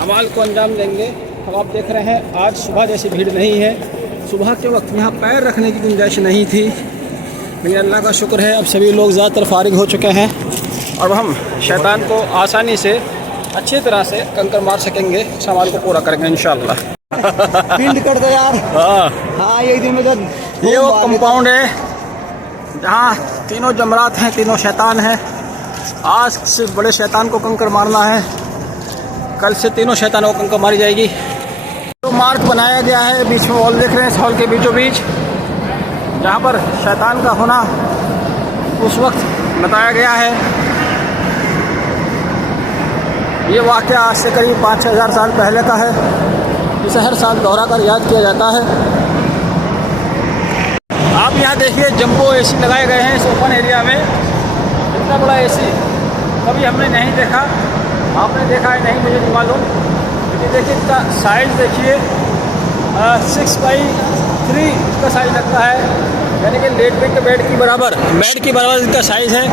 अमाल को अंजाम देंगे। अब आप देख रहे हैं आज सुबह जैसी भीड़ नहीं है। सुबह के वक्त यहाँ पैर रखने की गुंजाइश नहीं थी, लेकिन अल्लाह का शुक्र है अब सभी लोग ज़्यादातर फारिग हो चुके हैं और हम शैतान को आसानी से अच्छी तरह से कंकर मार सकेंगे, इस अमाल को पूरा करेंगे इंशाअल्लाह। पिंड कर दो यार। हाँ एक दिन में तो ये वो कंपाउंड है जहाँ तीनों जमरात हैं, तीनों शैतान हैं। आज से बड़े शैतान को कंकर मारना है, कल से तीनों शैतानों को कंकर मारी जाएगी। तो मार्क बनाया गया है, बीच में हॉल देख रहे हैं, इस हॉल के बीचों बीच जहाँ पर शैतान का होना उस वक्त बताया गया है। ये वाक़या आज से करीब 5-6 हज़ार साल पहले का है। इसे हर साल दोहरा कर याद किया जाता है। आप यहाँ देखिए जंबो एसी लगाए गए हैं इस ओपन एरिया में। इतना बड़ा एसी कभी हमने नहीं देखा, आपने देखा है नहीं मुझे नहीं मालूम। लेकिन देखिए इसका साइज़ देखिए, 6x3 इसका साइज़ लगता है, यानी कि लेटने के बेड की बराबर इसका साइज़ है।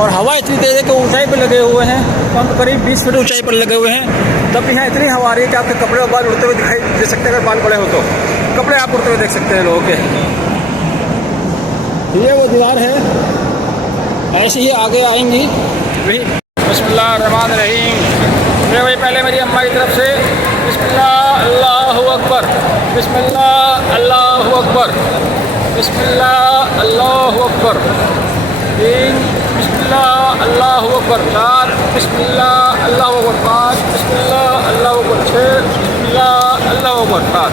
और हवा इतनी तेज़ है कि ऊंचाई पर लगे हुए हैं, तो हम करीब 20 फीट ऊंचाई पर लगे हुए हैं। तब यहाँ इतनी हवा आ रही है कि आपके कपड़े और बाल उड़ते हुए दिखाई दे सकते हैं। अगर बाल बड़े हो तो कपड़े आप उड़ते हुए देख सकते हैं लोगों के। ये वो दीवार है, ऐसे ही आगे आएंगी। बिस्मिल्लाहिर्रहमानिर्रहीम। मेरे भाई पहले मेरी अम्मा की तरफ से बिस्मिल्लाह अल्लाहु अकबर, बिस्मिल्लाह अल्लाहु अकबर, बिस्मिल्लाह अल्लाहु अकबर। 3 बिस्मिल्लाह अल्लाहु अकबर। 4 बिस्मिल्लाह अल्लाहु अकबर। 5 बिस्मिल्लाह अल्लाहु अकबर। 6 बिस्मिल्लाह अल्लाहु अकबर। 7।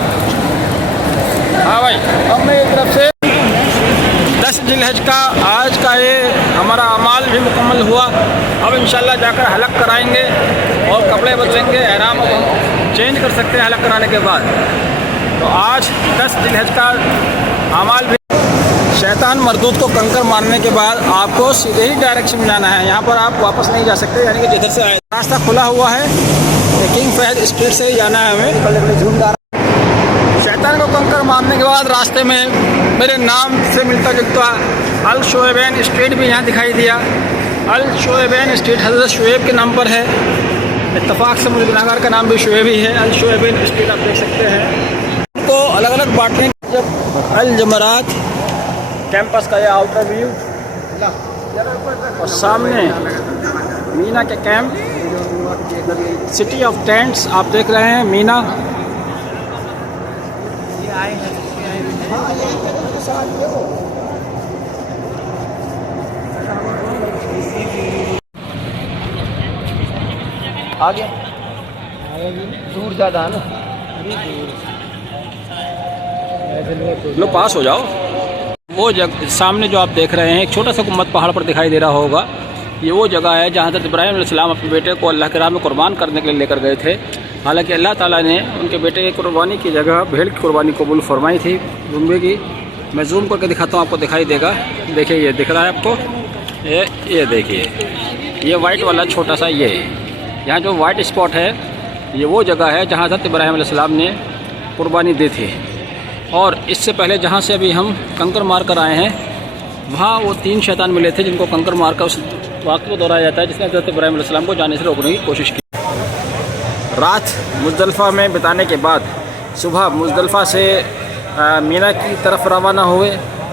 हाँ भाई, अब मेरी तरफ से 10 जिलहज का आज का ये हमारा अमाल भी मुकम्मल हुआ। अब इंशाल्लाह जाकर हलक कराएंगे और कपड़े बदलेंगे, एहराम अब हम चेंज कर सकते हैं हलक कराने के बाद। तो आज 10 जिलहज का अमाल भी। शैतान मरदूद को कंकर मारने के बाद आपको सीधे ही डायरेक्शन में जाना है, यहाँ पर आप वापस नहीं जा सकते, यानी कि जिधर से आए रास्ता खुला हुआ है, किंग फहद स्ट्रीट से ही जाना है हमें। शैतान को कंकर मारने के बाद रास्ते में मेरे नाम से मिलता जुलता अल शोएबैन स्ट्रीट भी यहाँ दिखाई दिया। अल शोएबैन स्ट्रीट हज़रत शुएब के नाम पर है, इत्तफाक से मुझे गुनाहगार का नाम भी शुएब ही है। अल शोएबैन स्ट्रीट आप देख सकते हैं। उनको अलग अलग बांटने जब अल जमरात कैंपस का यह आउटर व्यू और सामने मीना के कैंप, सिटी ऑफ टेंट्स आप देख रहे हैं। मीना आगे दूर ज़्यादा है ना, लो पास हो जाओ। वो जगह सामने जो आप देख रहे हैं एक छोटा सा गुम्बद पहाड़ पर दिखाई दे रहा होगा, ये वो जगह है जहाँ हज़रत इब्राहीम अलैहिस्सलाम अपने बेटे को अल्लाह के राह में कुर्बान करने के लिए लेकर गए थे। हालांकि अल्लाह ताला ने उनके बेटे की कुर्बानी की जगह भेड़ की कुर्बानी कबूल फरमाई थी। दुम्बे की मैं जूम करके दिखाता हूँ, आपको दिखाई देगा। देखिए ये दिख रहा है आपको, ये देखिए ये वाइट वाला छोटा सा ये यहाँ जो वाइट स्पॉट है, ये वो जगह है जहाँ हज़रत इब्राहीम अलैहिस्सलाम ने कुर्बानी दी थी। और इससे पहले जहाँ से अभी हम कंकर मार कर आए हैं, वहाँ वो 3 शैतान मिले थे जिनको कंकर मार कर उस वाक़े को दोहराया जाता है जिसने हज़रत इब्राहीम अलैहिस्सलाम को जाने से रोकने की कोशिश की। रात मुज़दलिफ़ा में बिताने के बाद सुबह मुज़दलिफ़ा से मीना की तरफ रवाना हुए।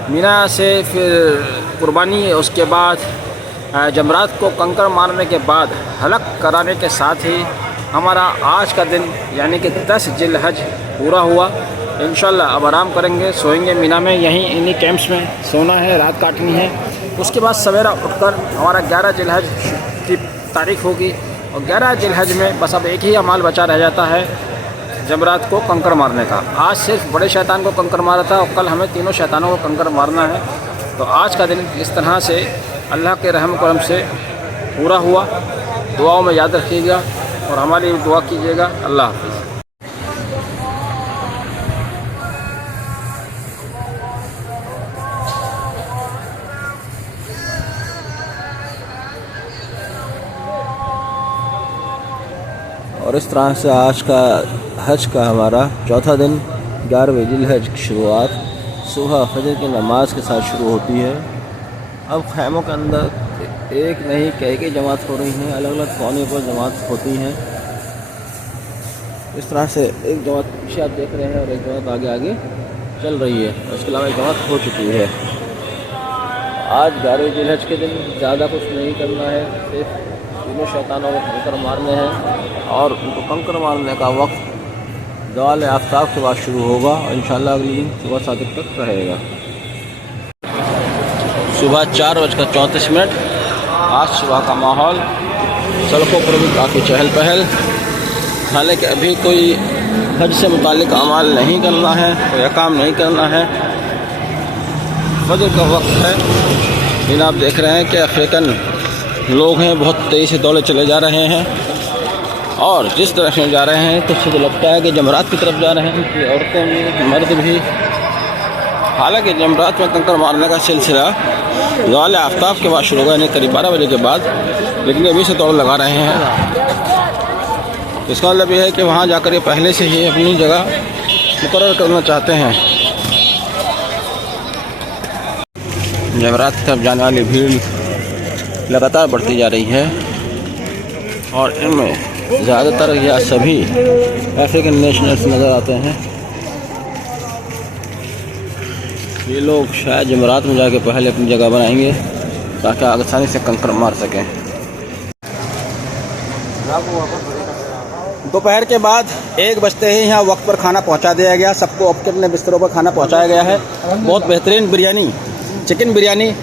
मीना से फिर कुर्बानी, उसके बाद जमरात को कंकर मारने के बाद हलक कराने के साथ ही हमारा आज का दिन यानी कि 10 जिलहज पूरा हुआ। इंशाल्लाह अब आराम करेंगे, सोएंगे मीना में, यहीं इन्हीं कैंप्स में सोना है, रात काटनी है। उसके बाद सवेरा उठकर हमारा 11 जिलहज की तारीख़ होगी और 11 जिलहज में बस अब एक ही अमाल बचा रह जाता है, जमरात को कंकर मारने का। आज सिर्फ बड़े शैतान को कंकर मारा था और कल हमें तीनों शैतानों को कंकर मारना है। तो आज का दिन इस तरह से अल्लाह के रहम करम से पूरा हुआ। दुआओं में याद रखिएगा और हमारी दुआ कीजिएगा। अल्लाह हाफ़िज़। और इस तरह से आज का हज का हमारा चौथा दिन 11वें जिलहज की शुरुआत सुबह फजर की नमाज के साथ शुरू होती है। अब खैमों के अंदर एक नहीं कई जमात हो रही हैं, अलग अलग कोने पर जमात होती हैं। इस तरह से एक जमात पीछे आप देख रहे हैं और एक जमात आगे आगे चल रही है। उसके अलावा एक जमात हो चुकी है। आज 11वें जिलहज के दिन ज़्यादा कुछ नहीं करना है, सिर्फ तीनों शैतानों को कंकर मारने हैं और उनको कंकर मारने का वक्त ज़वाल आफ्ताब के बाद शुरू होगा और इंशाअल्लाह अगले दिन सुबह 7 तक रहेगा। सुबह 4:34। आज सुबह का माहौल, सड़कों पर भी काफ़ी चहल पहल। हालांकि अभी कोई हज से मुतालिक अमाल नहीं करना है, कोई काम नहीं करना है। फजर का वक्त है, लेकिन आप देख रहे हैं कि अफ्रीकन लोग हैं, बहुत तेज़ी से दौड़े चले जा रहे हैं और जिस तरह से जा रहे हैं तो मुझे लगता है कि जमरात की तरफ जा रहे हैं कि औरतें भी मर्द भी। हालांकि जमरात में कंकर मारने का सिलसिला ज़वाल आफ्ताब के बाद शुरू होगा, यानी करीब 12 बजे के बाद, लेकिन अभी से दौड़ लगा रहे हैं। इसका मतलब यह है कि वहाँ जाकर ये पहले से ही अपनी जगह मुकर्रर करना चाहते हैं। जमरात की तरफ जाने वाली भीड़ लगातार बढ़ती जा रही है और इनमें ज़्यादातर या सभी अफ्रीकन नेशनल्स नज़र आते हैं। ये लोग शायद जमरात में जाके पहले अपनी जगह बनाएंगे ताकि आसानी से कंकर मार सकें। दोपहर के बाद 1 बजते ही यहाँ वक्त पर खाना पहुँचा दिया गया। सबको अपने अपने बिस्तरों पर खाना पहुँचाया गया है। बहुत बेहतरीन बिरयानी, चिकन बिरयानी।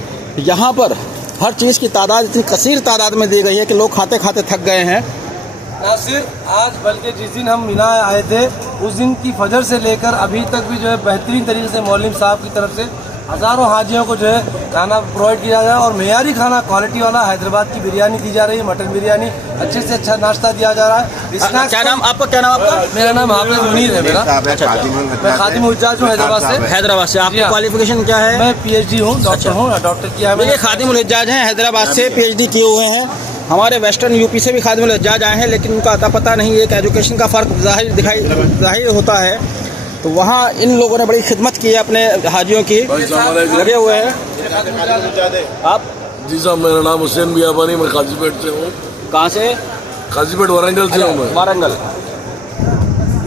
यहाँ पर हर चीज़ की तादाद इतनी कसीर तादाद में दी गई है कि लोग खाते खाते थक गए हैं। ना सिर्फ आज बल्कि जिस दिन हम मीना आए थे उस दिन की फजर से लेकर अभी तक भी जो है बेहतरीन तरीके से मौलवी साहब की तरफ से हज़ारों हाजियों को जो है खाना प्रोवाइड किया जा रहा है और मेयारी खाना क्वालिटी वाला हैदराबाद की बिरयानी दी जा रही है, मटन बिरयानी, अच्छे से अच्छा नाश्ता दिया जा रहा है। स्नैक्स क्या नाम आपका, क्या नाम आपका? मेरा नाम हाफिज मुनीर है। मेरा मैं खादिम उज्जाज हूँ हैदराबाद से। आपकी क्वालिफिकेशन क्या है? मैं PhD हूँ, डॉक्टर हूँ, डॉक्टर किया है। ये खादिमुल हुज्जाज हैं, हैदराबाद से PhD किए हुए हैं। हमारे वेस्टर्न यूपी से भी खादिमुल हुज्जाज आए हैं, लेकिन उनका अता पता नहीं है कि एजुकेशन का फ़र्क जाहिर होता है। तो वहाँ इन लोगों ने बड़ी खिदमत की है अपने हाजियों की, लगे हुए हैं। आप? जी साहब, मेरा नाम हुसैन बियाबानी, मैं काजीपेट से हूँ। कहाँ से? काजीपेट वारंगल से हूँ मैं। वारंगल।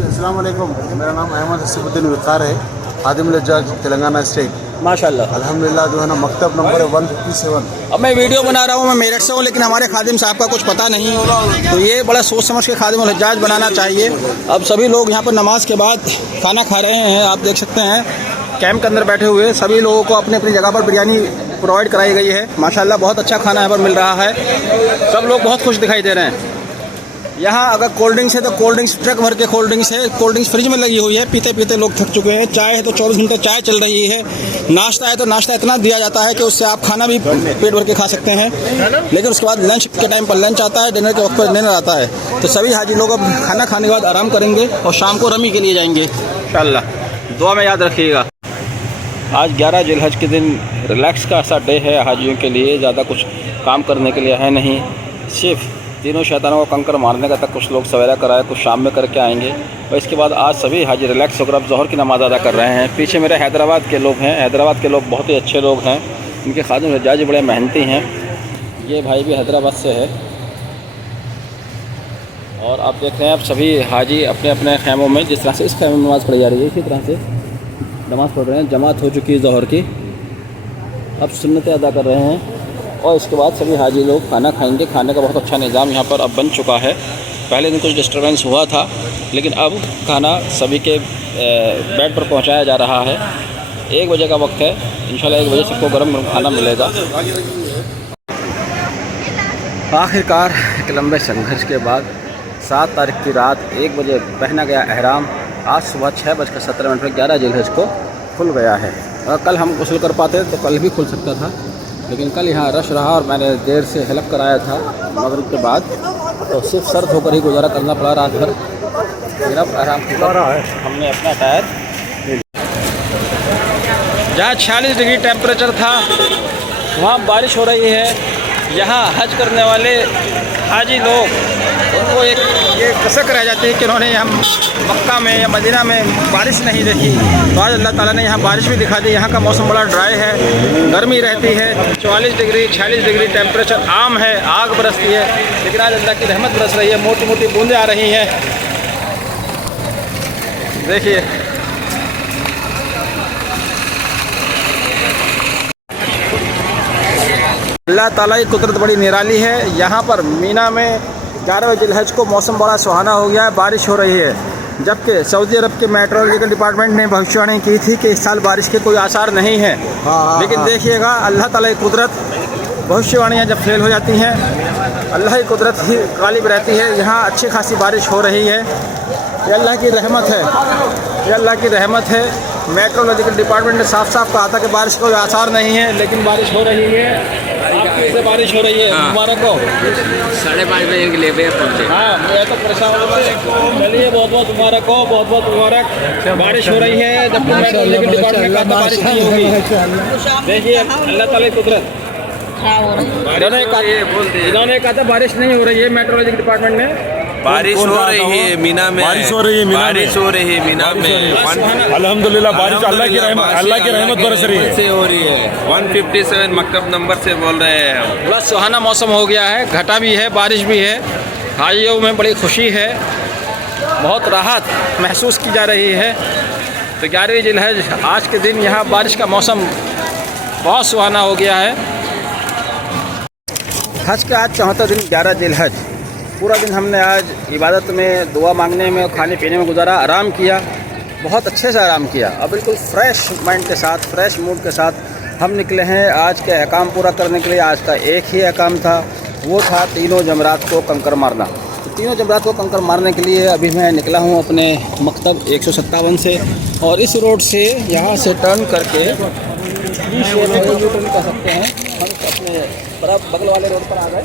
अस्सलाम वालेकुम, मेरा नाम अहमद हसीबुद्दीन वक़ार है, खादिमुल हुज्जाज तेलंगाना स्टेट। माशाल्लाह, अल्हम्दुलिल्लाह जो है ना, मकतब नंबर 157। अब मैं वीडियो बना रहा हूँ, मैं मेरठ से हूँ, लेकिन हमारे खादिम साहब का कुछ पता नहीं, तो ये बड़ा सोच समझ के खादिमुल हुज्जाज बनाना चाहिए। अब सभी लोग यहाँ पर नमाज के बाद खाना खा रहे हैं, आप देख सकते हैं कैंप के अंदर बैठे हुए सभी लोगों को अपनी अपनी जगह पर बिरयानी प्रोवाइड कराई गई है। माशाल्लाह बहुत अच्छा खाना यहाँ पर मिल रहा है, सब लोग बहुत खुश दिखाई दे रहे हैं। यहाँ अगर कोल्ड ड्रिंक्स है तो कोल्ड ड्रिंक्स ट्रक भर के कोल्ड ड्रिंक्स है, कोल्ड ड्रिंक्स फ्रिज में लगी हुई है, पीते पीते लोग थक चुके हैं। चाय है तो 24 घंटे चाय चल रही है। नाश्ता है तो नाश्ता इतना दिया जाता है कि उससे आप खाना भी पेट भर के खा सकते हैं, लेकिन उसके बाद लंच के टाइम पर लंच आता है, डिनर के वक्त पर डिनर आता है। तो सभी हाजी लोग अब खाना खाने के बाद आराम करेंगे और शाम को रमी के लिए जाएंगे इंशाअल्लाह। दुआ में याद रखिएगा। आज 11 जिलहज के दिन रिलैक्स का ऐसा डे है हाजियों के लिए, ज़्यादा कुछ काम करने के लिए है नहीं, सिर्फ तीनों शैतानों को कंकर मारने का तक कुछ लोग सवेरा कराए, कुछ शाम में करके आएंगे और इसके बाद आज सभी हाजी रिलैक्स होकर अब ज़ोहर की नमाज़ अदा कर रहे हैं। पीछे मेरे हैदराबाद के लोग हैं, हैदराबाद के लोग बहुत ही अच्छे लोग हैं, इनके खादिम हुज्जाज बड़े मेहनती हैं। ये भाई भी हैदराबाद से है और आप देख रहे हैं अब सभी हाजी अपने अपने खैमों में, जिस तरह से इस खैमे में नमाज़ पढ़ी जा रही है इसी तरह से नमाज़ पढ़ रहे हैं। जमात हो चुकी है ज़ोहर की, अब सुन्नतें अदा कर रहे हैं और इसके बाद सभी हाजी लोग खाना खाएंगे। खाने का बहुत अच्छा निज़ाम यहाँ पर अब बन चुका है। पहले दिन कुछ डिस्टर्बेंस हुआ था, लेकिन अब खाना सभी के बेड पर पहुँचाया जा रहा है। 1 बजे का वक्त है, इंशाल्लाह 1 बजे सबको गर्म गर्म खाना मिलेगा। आखिरकार एक लंबे संघर्ष के बाद 7 तारीख की रात 1 बजे पहना गया एहराम आज सुबह 6:17 पर 11 जिलहज को खुल गया है। अगर कल हम गुस्ल कर पाते तो कल भी खुल सकता था, लेकिन कल यहाँ रश रहा और मैंने देर से हेल्प कराया था मगरिब के बाद, तो सिर्फ सर्द होकर ही गुजारा करना पड़ा रात भर। लेकिन अब आराम हमने अपना टायर ले लिया। जहाँ 46 डिग्री टेम्परेचर था वहाँ बारिश हो रही है। यहाँ हज करने वाले हाजी लोग, उनको एक ये कसक रह जाती है कि उन्होंने यहाँ मक्का में या मदीना में बारिश नहीं देखी, तो आज अल्लाह ताला ने यहाँ बारिश भी दिखा दी। यहाँ का मौसम बड़ा ड्राई है, गर्मी रहती है, 44 डिग्री 46 डिग्री टेम्परेचर आम है, आग बरसती है, लेकिन आज अल्लाह की रहमत बरस रही है, मोटी मोटी बूंदें आ रही हैं। देखिए अल्लाह ताला की कुदरत बड़ी निराली है। यहाँ पर मीना में 11 जिलहज को मौसम बड़ा सुहाना हो गया है, बारिश हो रही है, जबकि सऊदी अरब के मेट्रोलॉजिकल डिपार्टमेंट ने भविष्यवाणी की थी कि इस साल बारिश के कोई आसार नहीं है। लेकिन देखिएगा अल्लाह ताला की कुदरत, भविष्यवाणियाँ जब फेल हो जाती हैं अल्लाह की कुदरत ही गालिब रहती है। यहाँ अच्छी खासी बारिश हो रही है, ये अल्लाह की रहमत है, ये अल्लाह की रहमत है। मेट्रोलॉजिकल डिपार्टमेंट ने साफ साफ कहा था कि बारिश का कोई आसार नहीं है, लेकिन बारिश हो रही है। आपसे बारिश हो रही है, मुबारक हो। 5:30 बजे के लिए पहुँचे। हाँ, मैं तो परेशान हो गया। चलिए बहुत बहुत मुबारक हो, बहुत बहुत मुबारक। बारिश हो रही है, जब मेट्रोलॉजिकल डिपार्टमेंट का बारिश नहीं होगी। देखिए अल्लाह ताला की कुदरत। इन्होंने कहा था बारिश नहीं हो रही है, मेट्रोलॉजिकल डिपार्टमेंट ने बारिश हो रही है मीना में, बारिश हो रही है मीना में, बारिश हो रही है मीना में। अल्हम्दुलिल्लाह बारिश अल्लाह की रहमत बरस रही है। से हो रही है। 157 मकतब नंबर से बोल रहे हैं। बड़ा सुहाना मौसम हो गया है, घटा भी है, बारिश भी है। हाजियों में बड़ी खुशी है, बहुत राहत महसूस की जा रही है। तो 11वीं जिलहज आज के दिन यहाँ बारिश का मौसम बहुत सुहाना हो गया है। हज का आज 74 दिन 11 जिलहज, पूरा दिन हमने आज इबादत में, दुआ मांगने में, खाने पीने में गुजारा, आराम किया, बहुत अच्छे से आराम किया। अब बिल्कुल फ्रेश माइंड के साथ, फ्रेश मूड के साथ हम निकले हैं आज के अहकाम पूरा करने के लिए। आज का एक ही अहकाम था, वो था तीनों जमरात को कंकर मारना। तो तीनों जमरात को कंकर मारने के लिए अभी मैं निकला हूँ अपने मकतब 157 से, और इस रोड से यहाँ से टर्न करके वी शेप में यू टर्न कर सकते हैं। हम अपने बराबर बगल वाले रोड पर आ गए।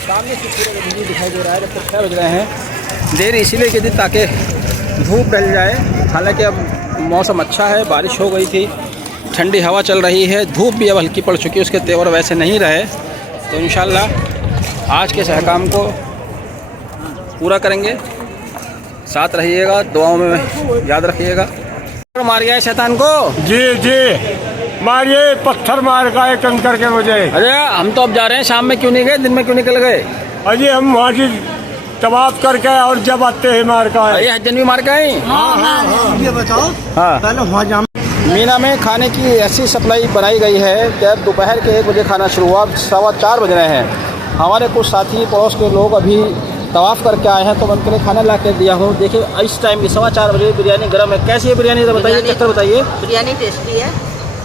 सामने से पूरा बिजली दिखाई दे रहा है। जब तक 6 बज रहे हैं। देर इसीलिए की थी ताकि धूप डल जाए। हालांकि अब मौसम अच्छा है, बारिश हो गई थी, ठंडी हवा चल रही है, धूप भी अब हल्की पड़ चुकी है, उसके तेवर वैसे नहीं रहे। तो इंशाल्लाह आज के सहकाम को पूरा करेंगे। साथ रहिएगा, दुआओं में याद रखिएगा। मार गया है शैतान को। जी जी मारिए, पत्थर मार का है कंकर के मुझे। अरे हम तो अब जा रहे हैं, शाम में क्यों नहीं गए, दिन में क्यों निकल गए? अजय हम वहाँ की तवाफ करके और जब आते हैं मार का है। ये हज्जन भी मार का है। ये बताओ पहले वहाँ जाम। मीना में खाने की ऐसी सप्लाई बनाई गई है कि दोपहर के 1 बजे खाना शुरू हुआ, 4:15 बज रहे हैं। हमारे कुछ साथी पड़ोस के लोग अभी तवाफ़ करके आए हैं, तो मैं उनके लिए खाना ला के दिया हूँ। देखिए इस टाइम की 4:15 बजे बिरयानी गर्म है। कैसी है बिरयानी, तो बताइए, चक्कर बताइए। बिरयानी टेस्टी है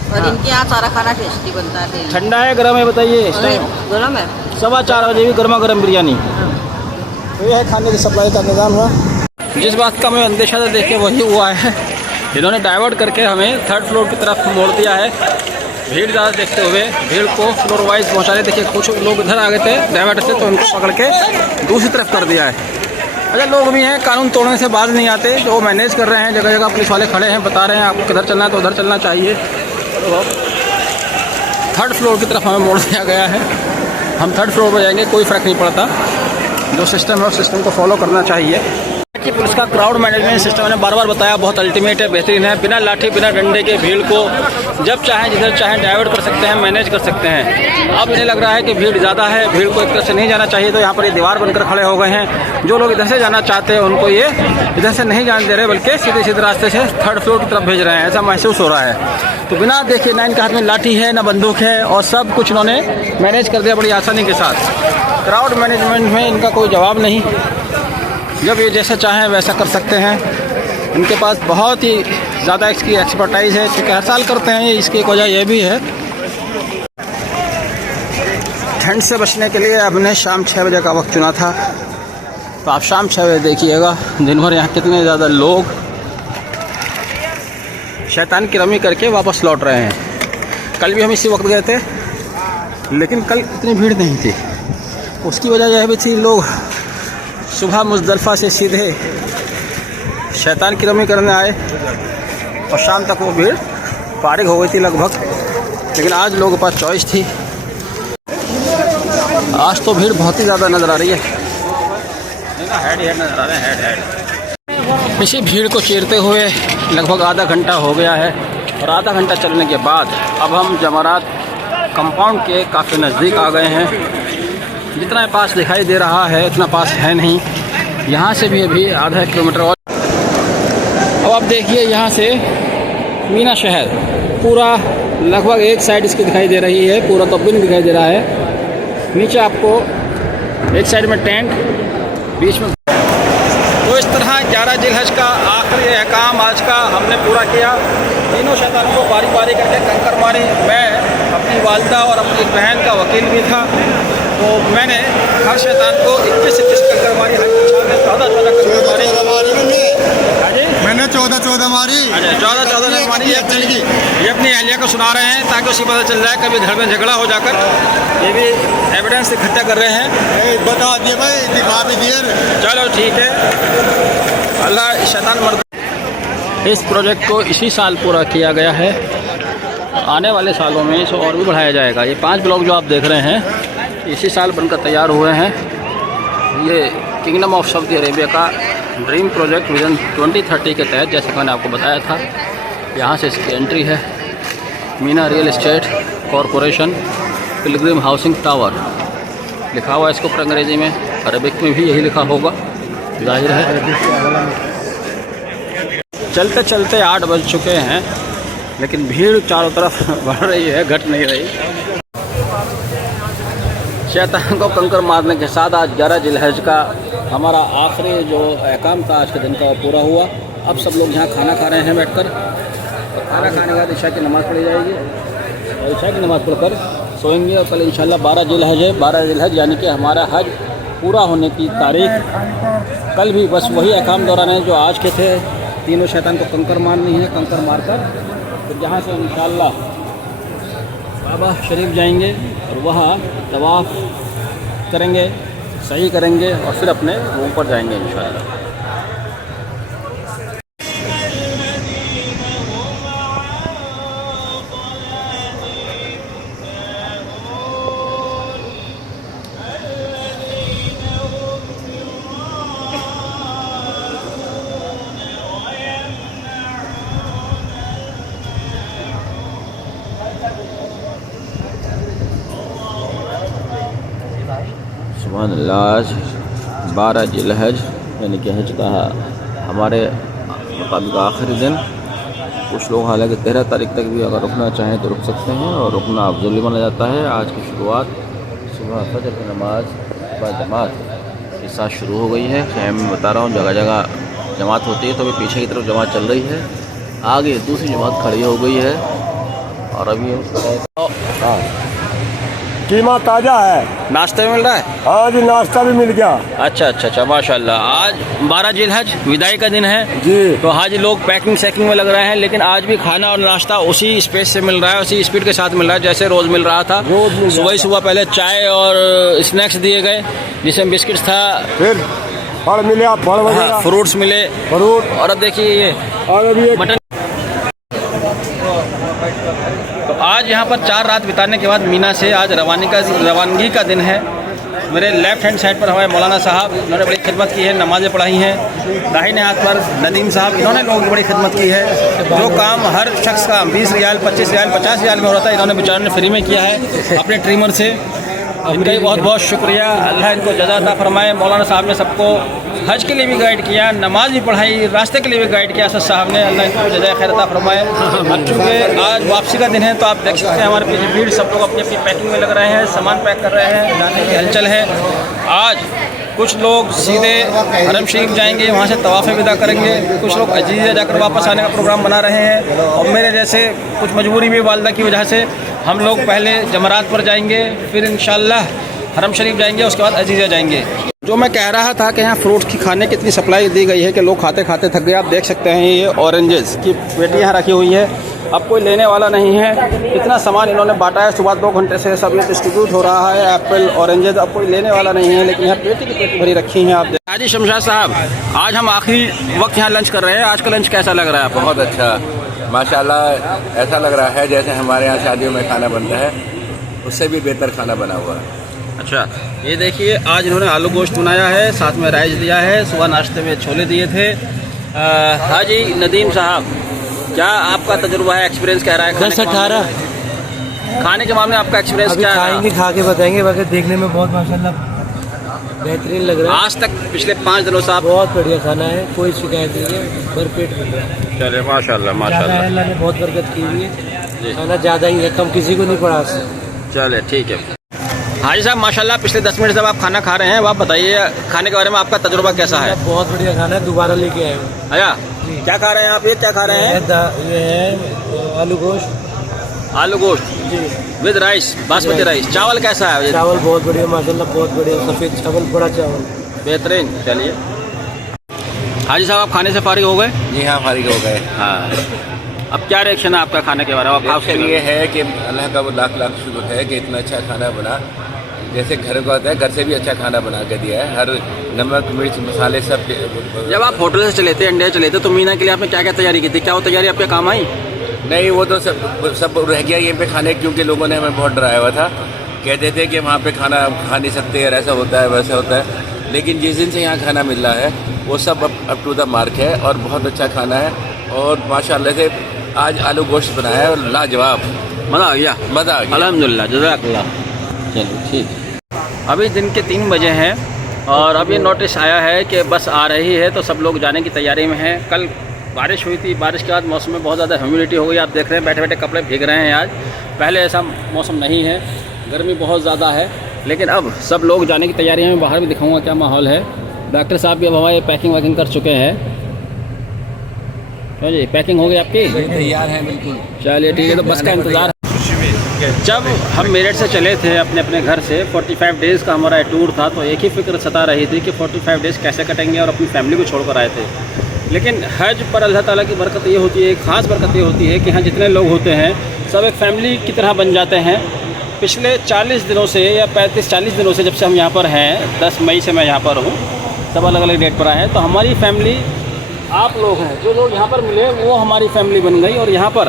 और इनके यहाँ सारा खाना टेस्टी बनता है। ठंडा है गर्म है बताइए इस टाइम? गर्म है। 4:15 बजे भी गर्मा गर्म बिरयानी। तो ये है खाने की सप्लाई का निज़ाम हुआ। जिस बात का हमें अंदेशा था देखिए वही हुआ है। इन्होंने डाइवर्ट करके हमें 3rd फ्लोर की तरफ मोड़ दिया है। भीड़ ज़्यादा देखते हुए भीड़ को फ्लोर वाइज पहुँचा रहे। देखिए कुछ लोग इधर आ गए थे डाइवर्ट से, तो उनको पकड़ के दूसरी तरफ कर दिया है। अच्छा लोग भी हैं कानून तोड़ने से बाज नहीं आते, जो मैनेज कर रहे हैं। जगह जगह पुलिस वाले खड़े हैं, बता रहे हैं आपको किधर चलना है तो उधर चलना चाहिए। तो 3rd फ्लोर की तरफ हमें मोड़ दिया गया है। हम 3rd फ्लोर पर जाएंगे, कोई फ़र्क नहीं पड़ता। जो सिस्टम है उस सिस्टम को फॉलो करना चाहिए। कि पुलिस का क्राउड मैनेजमेंट सिस्टम मैंने बार बार बताया, बहुत अल्टीमेट है, बेहतरीन है। बिना लाठी बिना डंडे के भीड़ को जब चाहें जिधर चाहें डाइवर्ट कर सकते हैं, मैनेज कर सकते हैं। अब इन्हें लग रहा है कि भीड़ ज़्यादा है, भीड़ को एक तरफ से नहीं जाना चाहिए, तो यहाँ पर ये दीवार बनकर खड़े हो गए हैं। जो लोग इधर से जाना चाहते हैं उनको ये इधर से नहीं जाने दे रहे, बल्कि सीधे सीधे रास्ते से 3rd फ्लोर की तरफ भेज रहे हैं। ऐसा महसूस हो रहा है। तो बिना देखिए ना इनके हाथ में लाठी है ना बंदूक है, और सब कुछ इन्होंने मैनेज कर दिया बड़ी आसानी के साथ। क्राउड मैनेजमेंट में इनका कोई जवाब नहीं। जब ये जैसा चाहें वैसा कर सकते हैं। इनके पास बहुत ही ज़्यादा इसकी एक्सपर्टाइज़ है, क्योंकि हर साल करते हैं। इसकी एक वजह यह भी है, ठंड से बचने के लिए हमने शाम 6 बजे का वक्त चुना था। तो आप शाम 6 बजे देखिएगा दिन भर यहाँ कितने ज़्यादा लोग शैतान की रमी करके वापस लौट रहे हैं। कल भी हम इसी वक्त गए थे, लेकिन कल इतनी भीड़ नहीं थी। उसकी वजह यह भी थी, लोग सुबह मुज़दलिफ़ा से सीधे शैतान की रमी करने आए और शाम तक वो भीड़ फारिग हो गई थी लगभग। लेकिन आज लोगों के पास चॉइस थी। आज तो भीड़ बहुत ही ज़्यादा नज़र आ रही है। हेड नज़र आ रहे हैं, हेड। इसी भीड़ को चीरते हुए लगभग आधा घंटा हो गया है, और आधा घंटा चलने के बाद अब हम जमरात कंपाउंड के काफ़ी नज़दीक आ गए हैं। जितना पास दिखाई दे रहा है उतना पास है नहीं। यहाँ से भी अभी आधा किलोमीटर और। अब आप देखिए यहाँ से मीना शहर पूरा लगभग एक साइड इसकी दिखाई दे रही है, पूरा तो नहीं दिखाई दे रहा है। नीचे आपको एक साइड में टेंट, बीच में। तो इस तरह 11 जिलहज का आखिरी अहकाम आज का हमने पूरा किया। तीनों शैतानों को बारी बारी करके कंकर मारे। मैं अपनी वालदा और अपनी बहन का वकील भी था, तो मैंने हर शैतान को 21-21 कंकर मारी। 14-14 कंकर मारी। मैंने 14-14 मारी। अच्छा 14-14 मारी। ये अपनी अहलिया को सुना रहे हैं ताकि उसी पता चल जाए, कभी घर में झगड़ा हो जाकर। ये भी एविडेंस इकट्ठा कर रहे हैं। बता दिए भाई, दिखा भी दिए। चलो ठीक है, अल्लाह शैतान मर्द। इस प्रोजेक्ट को इसी साल पूरा किया गया है। आने वाले सालों में इसे और भी बढ़ाया जाएगा। ये 5 ब्लॉक जो आप देख रहे हैं इसी साल बनकर तैयार हुए हैं। ये किंगडम ऑफ सऊदी अरेबिया का ड्रीम प्रोजेक्ट विजन 2030 के तहत, जैसे मैंने आपको बताया था, यहाँ से इसकी एंट्री है। Meena real estate corporation Pilgrim housing tower लिखा हुआ है इसके ऊपर अंग्रेज़ी में, अरबिक में भी यही लिखा होगा, जाहिर है। चलते चलते 8 बज चुके हैं, लेकिन भीड़ चारों तरफ बढ़ रही है, घट नहीं रही। शैतान को कंकर मारने के साथ आज 11 जिलहज का हमारा आखिरी जो अहकाम था आज के दिन का वो पूरा हुआ। अब सब लोग यहाँ खाना खा रहे हैं बैठकर, और खाना खाने के बाद इशा की नमाज़ पढ़ी जाएगी, और इशा की नमाज़ पढ़कर सोएंगे। और कल इंशाल्लाह 12 जिलहज है। 12 जिलहज यानी कि हमारा हज पूरा होने की तारीख। कल भी बस वही अहकाम दोहराने जो आज के थे। तीनों शैतान को कंकर मारनी है, कंकर मारकर फिर जहाँ से इंशाल्लाह काबा शरीफ जाएंगे और वहाँ तवाफ़ करेंगे, सही करेंगे और फिर अपने रूम पर जाएंगे इंशाअल्लाह। सुभान अल्लाह, आज 12 जिलहज यानी कि हज का हमारे मुताबिक आखिरी दिन। कुछ लोग हालांकि 13 तारीख तक भी अगर रुकना चाहें तो रुक सकते हैं और रुकना अफजल माना जाता है। आज की शुरुआत सुबह फजर की नमाज जमात के साथ शुरू हो गई है। खैम में बता रहा हूँ, जगह जगह जमात होती है तो अभी पीछे की तरफ जमात चल रही है, आगे दूसरी जमात खड़ी हो गई है और अभी हाँ कीमा ताज़ा है, नाश्ते में मिल रहा है। हाँ जी, नाश्ता भी मिल गया। अच्छा माशाल्लाह। आज 12 जिलहज विदाई का दिन है जी, तो आज लोग पैकिंग शैकिंग में लग रहे हैं, लेकिन आज भी खाना और नाश्ता उसी स्पेस से मिल रहा है, उसी स्पीड के साथ मिल रहा है जैसे रोज़ मिल रहा था। सुबह पहले चाय और स्नैक्स दिए गए जिसमें बिस्किट्स था, फिर फल मिले, फल वगैरह, फ्रूट्स मिले, फ्रूट। और अब देखिए ये और अभी एक मटन। तो आज यहाँ पर 4 रात बिताने के बाद मीना से आज रवानगी का दिन है। मेरे लेफ्ट हैंड साइड पर हमारे मौलाना साहब, इन्होंने बड़ी खिदमत की है, नमाज़ें पढ़ाई हैं। दाहिने हाथ पर नदीम साहब, इन्होंने लोगों की बड़ी खिदमत की है। जो काम हर शख्स का 20 रियाल, 25 रियाल, 50 रियाल में हो रहा था, इन्होंने बेचारों ने फ्री में किया है अपने ट्रिमर से। इनका भी बहुत बहुत शुक्रिया, अल्लाह इनको जज़ा अता फरमाए। मौलाना साहब ने सबको हज के लिए भी गाइड किया, नमाज भी पढ़ाई, रास्ते के लिए भी गाइड किया असद साहब ने, अल्लाह इनको जज़ा खैर अता फरमाए। अब चूँकि आज वापसी का दिन है तो आप देख सकते हैं हमारे पीछे भीड़, सब लोग अपनी अपनी पैकिंग में लग रहे हैं, सामान पैक कर रहे हैं, जाने की हलचल है। आज कुछ लोग सीधे हरम शरीफ जाएंगे, वहाँ से तवाफ़ विदा करेंगे, कुछ लोग अजीज़ा जाकर वापस आने का प्रोग्राम बना रहे हैं, और मेरे जैसे कुछ मजबूरी भी वालदा की वजह से हम लोग पहले जमरात पर जाएंगे, फिर इंशाअल्लाह हरम शरीफ जाएंगे, उसके बाद अजीज़ा जाएंगे। जो मैं कह रहा था कि यहाँ फ्रूट की खाने की इतनी सप्लाई दी गई है कि लोग खाते खाते थक गए। आप देख सकते हैं ये ऑरेंजेस की पेटी यहाँ रखी हुई है, अब कोई लेने वाला नहीं है। इतना सामान इन्होंने बांटा है, सुबह 2 घंटे से सब ये डिस्ट्रीब्यूट हो रहा है, एप्पल ऑरेंजेस, अब कोई लेने वाला नहीं है, लेकिन यहाँ पेटी की पेटी भरी रखी हैं। आप हाजी शमशाद साहब, आज हम आखिरी वक्त यहाँ लंच कर रहे हैं, आज का लंच कैसा लग रहा है आपको? बहुत अच्छा माशाल्लाह, ऐसा लग रहा है जैसे हमारे यहाँ शादियों में खाना बनता है, उससे भी बेहतर खाना बना हुआ है। अच्छा, ये देखिए आज इन्होंने आलू गोश्त बनाया है, साथ में राइस दिया है, सुबह नाश्ते में छोले दिए थे। हाजी नदीम साहब, क्या आपका तजुर्बा है, एक्सपीरियंस क्या रहा है? 10-18 खाने के मामले में आपका एक्सपीरियंस क्या है? खा के बताएंगे, बाकी देखने में बहुत माशाल्लाह बेहतरीन लग रहा है। आज तक पिछले 5 दिनों से आप? बहुत बढ़िया खाना है, कोई शिकायत नहीं है, भरपेट मिल रहा है। चलिए माशाल्लाह माशाल्लाह, अल्लाह ने बहुत बरकत की हुई है, खाना ज़्यादा ही है, कम किसी को नहीं पड़ा। चलिए ठीक है। हाजी साहब माशाल्लाह, पिछले 10 मिनट से आप खाना खा रहे हैं, आप बताइए खाने के बारे में आपका तजुर्बा कैसा है? बहुत बढ़िया खाना है, दोबारा लेके आए हूँ। अच्छा, क्या खा रहे हैं आप? ये क्या खा रहे हैं? ये है आलू गोश्त। आलू गोश्त जी, विद राइस, बासमती राइस। चावल कैसा है? चावल बहुत बढ़िया माशाल्लाह, बहुत बढ़िया, सफ़ेद चावल, बड़ा चावल, बेहतरीन। चलिए हाजी साहब, आप खाने से फारिग हो गए? जी हाँ, फारिग हो गए। हाँ, अब क्या रिएक्शन है आपका खाने के बारे में? रिएक्शन ये है कि अल्लाह का वो लाख लाख शुक्र है कि इतना अच्छा खाना बना, जैसे घर का होता है, घर से भी अच्छा खाना बना के दिया है। हर नमक मिर्च मसाले सब। जब आप होटल से चले थे, इंडिया चले थे, तो मीना के लिए आपने क्या क्या तैयारी की थी? क्या वो तैयारी आपके काम आई? नहीं, वो तो सब रह गया यहीं पे खाने, क्योंकि लोगों ने हमें बहुत डराया हुआ था, कहते थे कि वहाँ पे खाना खा नहीं सकते, और ऐसा होता है वैसा होता है। लेकिन जिस दिन से यहाँ खाना मिल रहा है वो सब अप टू द मार्क है और बहुत अच्छा खाना है। और माशाल्लाह से आज आलू गोश्त बनाया है और लाजवाब, मज़ा आ गया, मज़ा आ गया। अल्हम्दुलिल्लाह, जज़ाकल्लाह। चलिए ठीक है। अभी दिन के 3 बजे हैं और अभी नोटिस आया है कि बस आ रही है, तो सब लोग जाने की तैयारी में हैं। कल बारिश हुई थी, बारिश के बाद मौसम में बहुत ज़्यादा ह्यूमिडिटी हो गई। आप देख रहे हैं बैठे बैठे कपड़े भीग रहे हैं। आज पहले ऐसा मौसम नहीं है, गर्मी बहुत ज़्यादा है, लेकिन अब सब लोग जाने की तैयारी में। बाहर भी दिखाऊंगा क्या माहौल है। डॉक्टर साहब भी अब हमारे पैकिंग वैकिंग कर चुके हैं। तो जी पैकिंग हो गई आपकी? तैयार है बिल्कुल। चलिए ठीक है, तो बस का इंतज़ार। जब हम मेरठ से चले थे अपने अपने घर से, 45 डेज़ का हमारा टूर था, तो एक ही फिक्र सता रही थी कि 45 डेज़ कैसे कटेंगे, और अपनी फैमिली को छोड़कर आए थे। लेकिन हज पर अल्लाह ताला की बरकत ये होती है, ख़ास बरकत ये होती है कि यहाँ जितने लोग होते हैं सब एक फैमिली की तरह बन जाते हैं। पिछले 40 दिनों से या 35-40 दिनों से जब से हम यहाँ पर हैं, 10 मई से मैं यहाँ पर हूँ, सब अलग अलग डेट पर आए हैं, तो हमारी फैमिली आप लोग हैं। जो लोग यहाँ पर मिले वो हमारी फैमिली बन गई। और यहाँ पर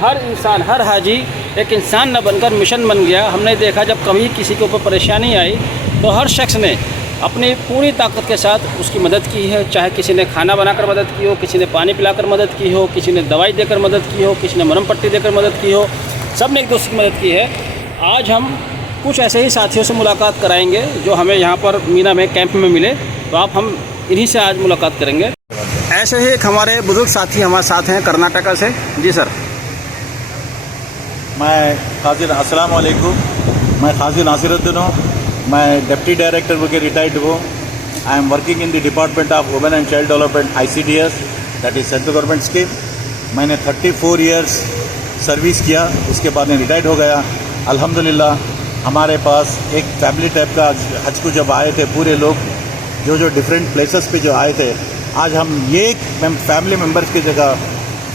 हर इंसान, हर हाजी एक इंसान न बनकर मिशन बन गया। हमने देखा जब कभी किसी के ऊपर परेशानी आई तो हर शख्स ने अपनी पूरी ताकत के साथ उसकी मदद की है। चाहे किसी ने खाना बनाकर मदद की हो, किसी ने पानी पिलाकर मदद की हो, किसी ने दवाई देकर मदद की हो, किसी ने मरहम पट्टी देकर मदद की हो, सब ने एक दूसरे की मदद की है। आज हम कुछ ऐसे ही साथियों से मुलाकात कराएंगे जो हमें यहाँ पर मीना में कैंप में मिले, तो हम इन्हीं से आज मुलाकात करेंगे। ऐसे ही एक हमारे बुजुर्ग साथी हमारे साथ हैं कर्नाटका से। जी सर। मैं काजी अस्सलाम वालेकुम, मैं काजी नासिरुद्दीन हूँ। मैं डिप्टी डायरेक्टर होकर रिटायर्ड हूँ। I am working in the department of women and child development ICDS, that is central government scheme. मैंने 34 इयर्स सर्विस किया, उसके बाद में रिटायर्ड हो गया। अल्हम्दुलिल्लाह हमारे पास एक फैमिली टाइप का हज को जब आए थे पूरे लोग, जो डिफरेंट प्लेसेस पे जो आए थे, आज हम ये एक फैमिली मेम्बर्स की जगह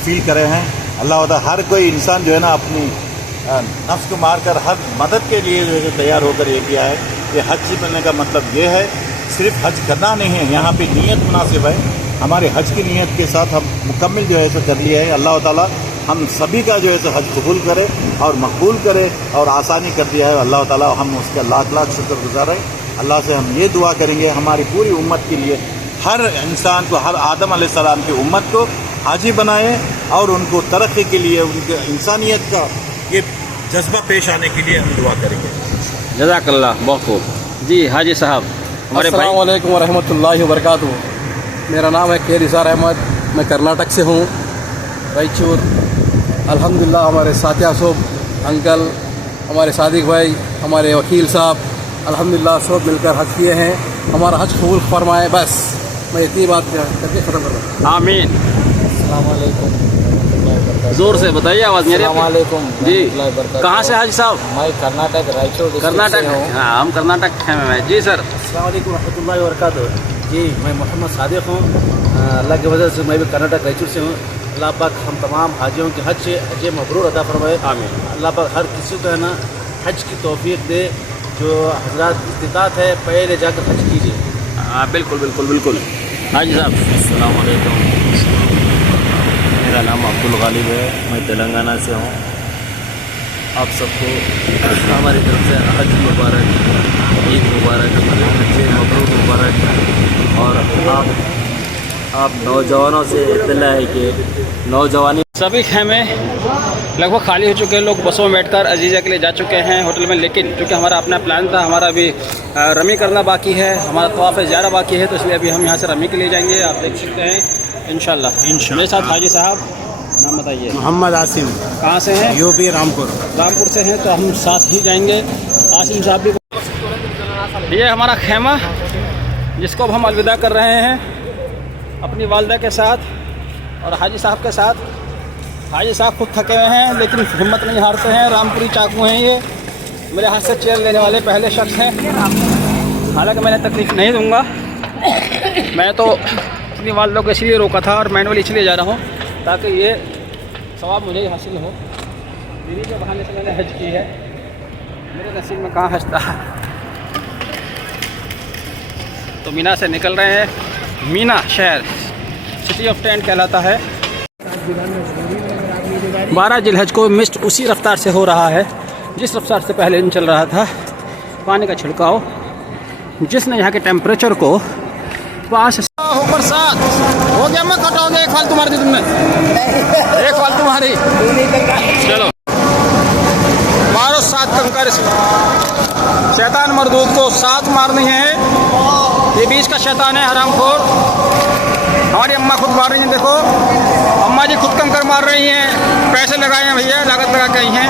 फील करे हैं। अल्लाह ताला हर कोई इंसान जो है ना अपनी नफ्स को मारकर हर मदद के लिए जो है तैयार होकर ये किया है। ये हज बनने का मतलब ये है सिर्फ हज करना नहीं है, यहाँ पे नीयत मुनासिब है। हमारे हज की नीयत के साथ हम मुकम्मल जो है सो कर लिया है। अल्लाह ताला हम सभी का जो है सो हज कबूल करे और मकबूल करे और आसानी कर दिया है। अल्लाह ताला हम उसका लाख लाख शुक्रगुजार है। अल्लाह से हम ये दुआ करेंगे हमारी पूरी उम्मत के लिए, हर इंसान को, हर आदम अलैहिस्सलाम की उम्मत को हाजी बनाए और उनको तरक्की के लिए, उनके इंसानियत का ये जज्बा पेश आने के लिए हम दुआ करेंगे। जज़ाकल्लाह, बहुत खूब। जी हाजी साहब, हमारे भाई। अस्सलाम वालेकुम व रहमतुल्लाहि व बरकातुहू। मेरा नाम है के निसार अहमद, मैं कर्नाटक से हूँ, रायचूर। अल्हम्दुलिल्लाह हमारे साथिया सोब अंकल, हमारे सादिक भाई, हमारे वकील साहब, अल्हम्दुलिल्लाह सब मिलकर हज किए हैं। हमारा हज कबूल फरमाए। बस मैं इतनी बात करके ख़त्म कर रहा हूँ। आमीन। अस्सलाम वालेकुम। जोर से बताइए, आवाज़ मेरी। जी, कहाँ से हाजी साहब? मैं कर्नाटक, रायचूर। कर्नाटक, हाँ हम कर्नाटक हैं। मैं जी सर। अस्सलाम वालेकुम रहमतुल्लाहि व बरकातुहू। जी मैं मोहम्मद सादिक हूँ। अल्लाह की वजह से मैं भी कर्नाटक रायचूर से हूँ। अल्लाह पाक हम तमाम हाजियों के हज मबरूर अता फरमाए। आमीन। अल्लाह पाक हर किसी को है ना हज की तौफीक दे। जो हजरात इस्तिताअत है पहले जाकर हज कीजिए। हाँ बिल्कुल बिल्कुल बिल्कुल। हाजी साहब। अस्सलाम वालेकुम, मेरा नाम अब्दुल गालिब है, मैं तेलंगाना से हूँ। आप सबको हमारी तरफ से हज मुबारक, ईद मुबारक, हज मबरूर मुबारक। और आप नौजवानों से इत्तला है कि नौजवानी सभी खेमे लगभग खाली हो चुके हैं। लोग बसों में बैठकर अजीज़ा के लिए जा चुके हैं होटल में, लेकिन चूँकि हमारा अपना प्लान था, हमारा अभी रमी करना बाकी है, हमारा तवाफ़ ज़्यादा बाकी है, तो इसलिए अभी हम यहाँ से रमी के लिए जाएंगे। आप देख सकते हैं इंशाल्लाह। मेरे साथ हाजी साहब, नाम बताइए। मोहम्मद आसिम। कहाँ से हैं? यूपी रामपुर। रामपुर से हैं, तो हम साथ ही जाएंगे। आसिम साहब भी। ये हमारा खेमा जिसको अब हम अलविदा कर रहे हैं अपनी वालदा के साथ और हाजी साहब के साथ। हाजी साहब खुद थके हुए हैं लेकिन हिम्मत नहीं हारते हैं। रामपुरी चाकू हैं ये, मेरे हाथ से चेयर लेने वाले पहले शख्स हैं। हालांकि मैंने तकलीफ नहीं दूंगा, मैं तो अपनी वालदा को इसलिए रोका था और मैनुअल इसलिए जा रहा हूँ ताकि ये सवाब मुझे ही हासिल हो। दीदी के बहाने से मैंने हज की है, मेरे नसीब में कहाँ हज था। तो मीना से निकल रहे हैं। मीना शहर सिटी ऑफ टेंट कहलाता है। 12 जिलहज को मिस्ट उसी रफ्तार से हो रहा है जिस रफ्तार से पहले दिन चल रहा था। पानी का छिड़काव जिसने यहाँ के टेम्परेचर को 5 बरसात हो गया। मैं कटाओगे, एक फालतू मार दी तुमने, एक फालतू मारी। चलो मारो 7 कंकर शैतान मरदूद को 7 मारनी है। ये बीच का शैतान है हरामखोर। हमारी अम्मा खुद मार रही हैं, देखो अम्मा जी खुद कंकर मार रही हैं। पैसे लगाए हैं भैया, लागत लगा के आई हैं।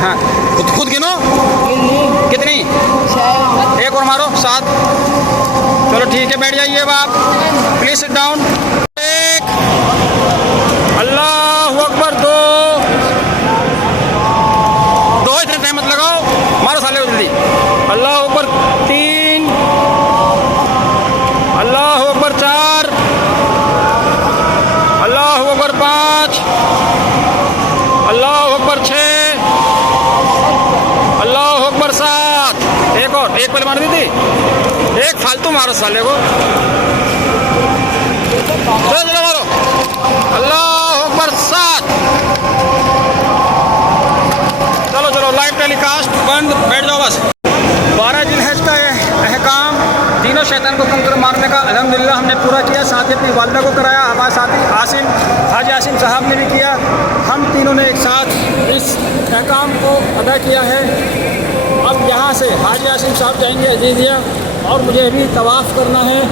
हाँ खुद गिनो कितनी, एक और मारो 7। चलो ठीक है, बैठ जाइए आप, प्लीज सिट डाउन। 1 अल्लाह अकबर, 2 इतने टाइम मत लगाओ, मारो साले जल्दी। अल्लाह अकबर 3, अल्लाह अकबर 4, अकबर 5, अल्लाह अकबर 6, अल्लाह अकबर 7। एक और, एक पहले मार दी थी, एक फालतू मारो साले को। चलो मारो, अल्लाह अकबर 7। चलो चलो, लाइव टेलीकास्ट बंद, बैठ जाओ बस। 12 जिलहज का अहकाम, तीनों शैतान को कंकर मारने का अल्हम्दुलिल्लाह हमने पूरा किया। साथ ही अपनी वालिदा को कराया, हमारे साथी हाजी आसिम साहब ने भी किया। हम तीनों ने एक साथ इस अहकाम को अदा किया है। अब यहाँ से हाजी आसिम साहब जाएंगे अजीजिया, और मुझे भी तवाफ़ करना है।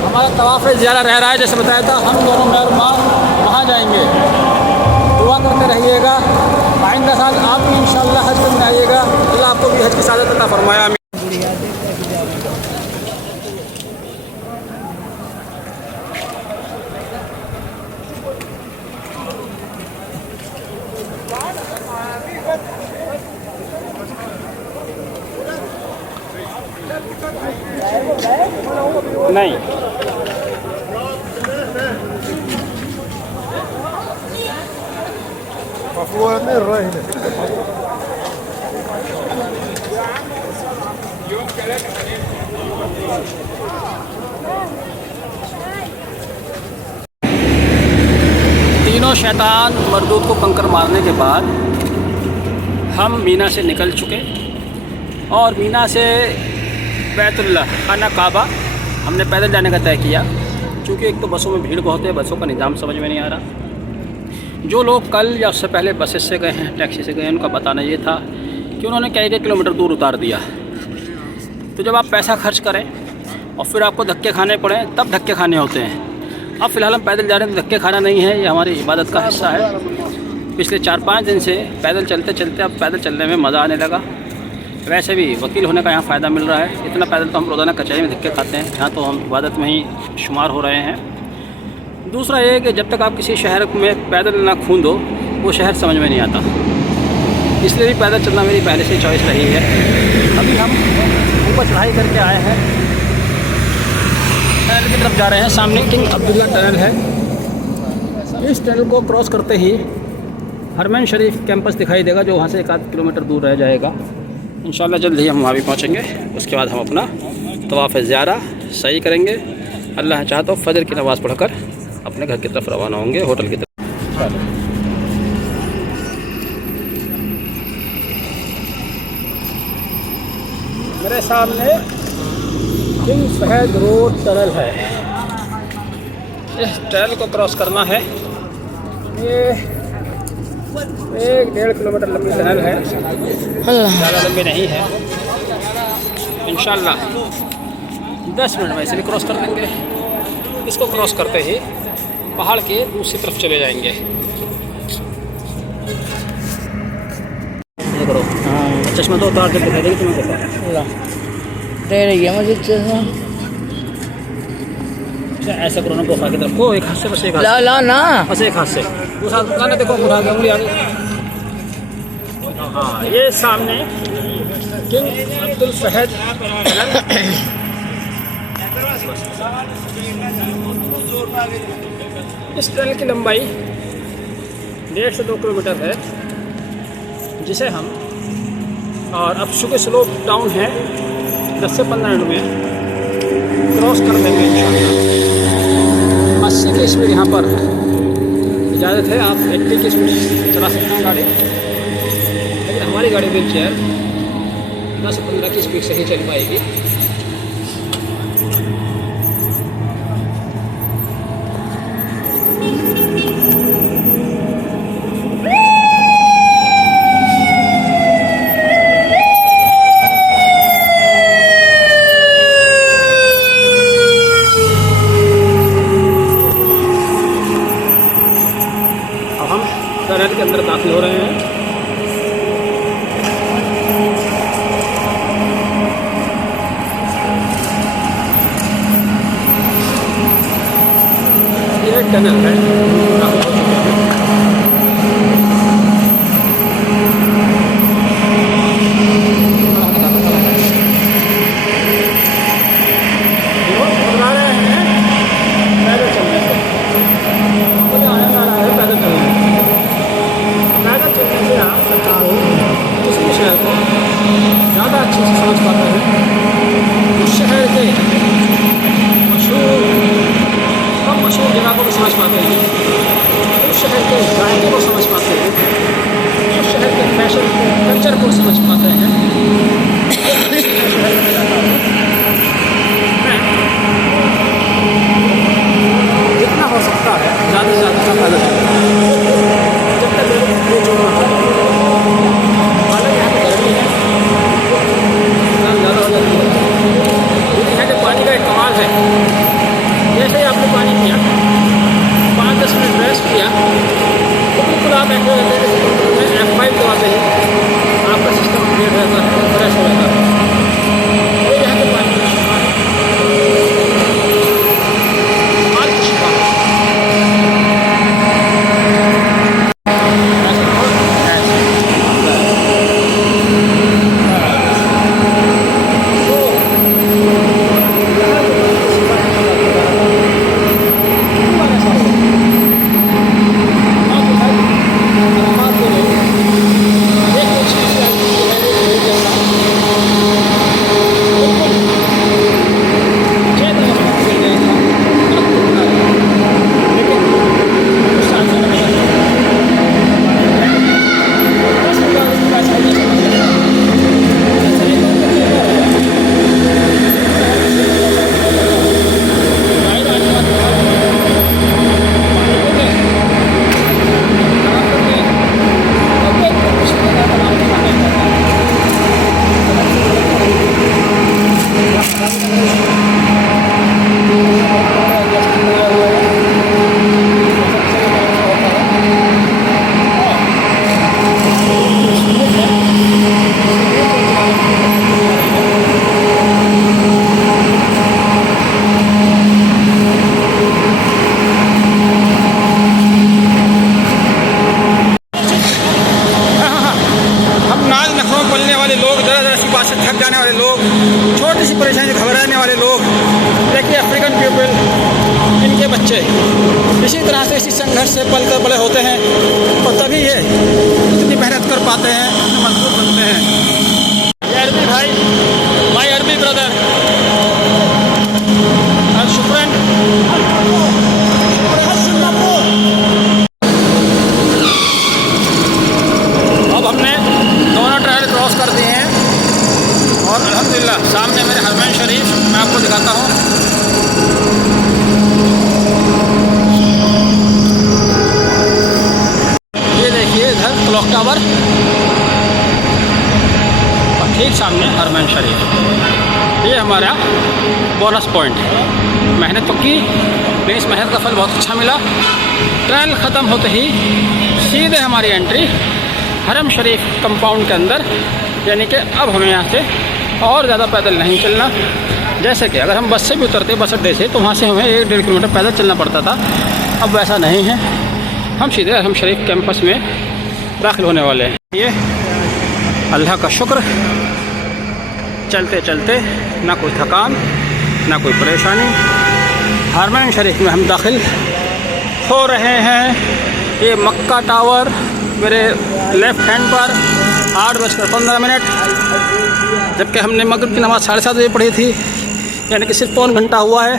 हमारा तवाफ़ ज़्यादा रह रहा है, जैसे बताया था। हम दोनों मेहमान वहाँ जाएंगे, दुआ करते रहिएगा। आइंदा साल आप भी इंशाअल्लाह हज में आइएगा। अल्लाह आपको भी हज की सादत अता फरमाया। नहीं तीनों शैतान मरदूद को कंकर मारने के बाद हम मीना से निकल चुके, और मीना से बैतुल्लाह खाना काबा हमने पैदल जाने का तय किया। क्योंकि एक तो बसों में भीड़ बहुत है, बसों का निज़ाम समझ में नहीं आ रहा। जो लोग कल या उससे पहले बसेस से गए हैं, टैक्सी से गए हैं, उनका बताना ये था कि उन्होंने कई किलोमीटर दूर उतार दिया। तो जब आप पैसा खर्च करें और फिर आपको धक्के खाने पड़ें, तब धक्के खाने होते हैं। अब फ़िलहाल हम पैदल जा रहे हैं, तो धक्के खाना नहीं है, ये हमारी इबादत का हिस्सा है। पिछले 4-5 दिन से पैदल चलते चलते अब पैदल चलने में मज़ा आने लगा। वैसे भी वकील होने का यहाँ फ़ायदा मिल रहा है। इतना पैदल तो हम रोज़ाना कचहरी में धक्के खाते हैं, यहाँ तो हम इबादत में ही शुमार हो रहे हैं। दूसरा ये कि जब तक आप किसी शहर में पैदल ना खूंदो, वो शहर समझ में नहीं आता। इसलिए भी पैदल चलना मेरी पहले से चॉइस रही है। अभी हम ऊपर चढ़ाई करके आए हैं, टनल की तरफ जा रहे हैं। सामने किंग अब्दुल्ला टनल है। इस टनल को क्रॉस करते ही हरमैन शरीफ कैंपस दिखाई देगा, जो वहाँ से 1-8 किलोमीटर दूर रह जाएगा। इंशाल्लाह जल्द ही हम वहाँ भी पहुँचेंगे। उसके बाद हम अपना तवाफ़ ज़ियारा सही करेंगे। अल्लाह चाहा तो फजर की नमाज़ पढ़कर अपने घर की तरफ रवाना होंगे, होटल की तरफ। मेरे सामने किंग फहद रोड टनल है। इस टनल को क्रॉस करना है। ये 1-1.5 किलोमीटर लंबी टनल है, ज़्यादा लंबी नहीं है। इंशाल्लाह 10 मिनट में इसे भी क्रॉस कर लेंगे। इसको क्रॉस करते ही पहाड़ के दूसरी तरफ चले जाएंगे। ये करो, चश्मा तो उतार के दिखाई देगी तुम्हें। दे रही है मुझे चश्मा। ऐसा करो ना, गुफा की तरफ को एक हाथ से, बस एक हाथ ला ला ना, बस एक हाथ से। दूसरा लाने देखो, उठा के उंगली आगे। हाँ, ये सामने किंग अब्दुल फहद। इस टनल की लंबाई 1.5 से 2 किलोमीटर है, जिसे हम, और अब चूँकि स्लोप डाउन है, 10 से 15 मिनट में क्रॉस कर देंगे इंशाल्लाह। 80 की स्पीड यहाँ पर इजाज़त है, आप 80 की स्पीड चला सकते हैं गाड़ी। लेकिन हमारी गाड़ी व्हील चेयर 10 से 15 की स्पीड से ही चल पाएगी। टनल के अंदर दाखिल हो रहे हैं। ये टनल है, पैदल चलने से शहर के जायके को समझ पाते हैं, उस शहर के फैशन कल्चर को समझ पाते हैं। जितना हो सकता है ज़्यादा से ज़्यादा मदद जब तक ये जो हालांकि यहाँ पर गर्मी है, ज़्यादा हो जाती है। लेकिन यहाँ के पानी का एक कमाल है, जैसे ही आपने पानी पिया 5-10 मिनट रेस्ट किया तो बिल्कुल आप ऐसे रहते हैं F5 दबाते ही आपका सिस्टम अपडेट रहता है, फ्रेश हो जाता है। तो यहाँ के पानी का शिफा है, पानी का शिफा है। इसी तरह से इसी संघर्ष से पल कर बड़े होते हैं और तभी ये इतनी मेहनत कर पाते हैं, मजबूत बनते हैं। ये अरबी भाई, माय अरबी ब्रदर, शुक्रान। अब हमने दोनों ट्रायल क्रॉस कर दिए हैं और अल्हम्दुलिल्लाह सामने मेरे हरमैन शरीफ, मैं आपको दिखाता हूँ। क्लॉक टावर और ठीक सामने हरमैन शरीफ। ये हमारा बोनस पॉइंट। मेहनत तो की लेकिन इस मेहनत का फल बहुत अच्छा मिला। ट्रायल ख़त्म होते ही सीधे हमारी एंट्री हरम शरीफ कंपाउंड के अंदर, यानी कि अब हमें यहाँ से और ज़्यादा पैदल नहीं चलना। जैसे कि अगर हम बस से भी उतरते बस अड्डे से तो वहाँ से हमें 1-1.5 किलोमीटर पैदल चलना पड़ता था, अब वैसा नहीं है। हम सीधे हरम शरीफ कैंपस में दाखिल होने वाले हैं। ये अल्लाह का शुक्र, चलते चलते ना कोई थकान ना कोई परेशानी। हरमैन शरीफ में हम दाखिल हो रहे हैं। ये मक्का टावर मेरे लेफ़्ट हैंड पर 8:15, जबकि हमने मगरिब की नमाज़ 7:30 बजे पढ़ी थी, यानी कि सिर्फ पौन घंटा हुआ है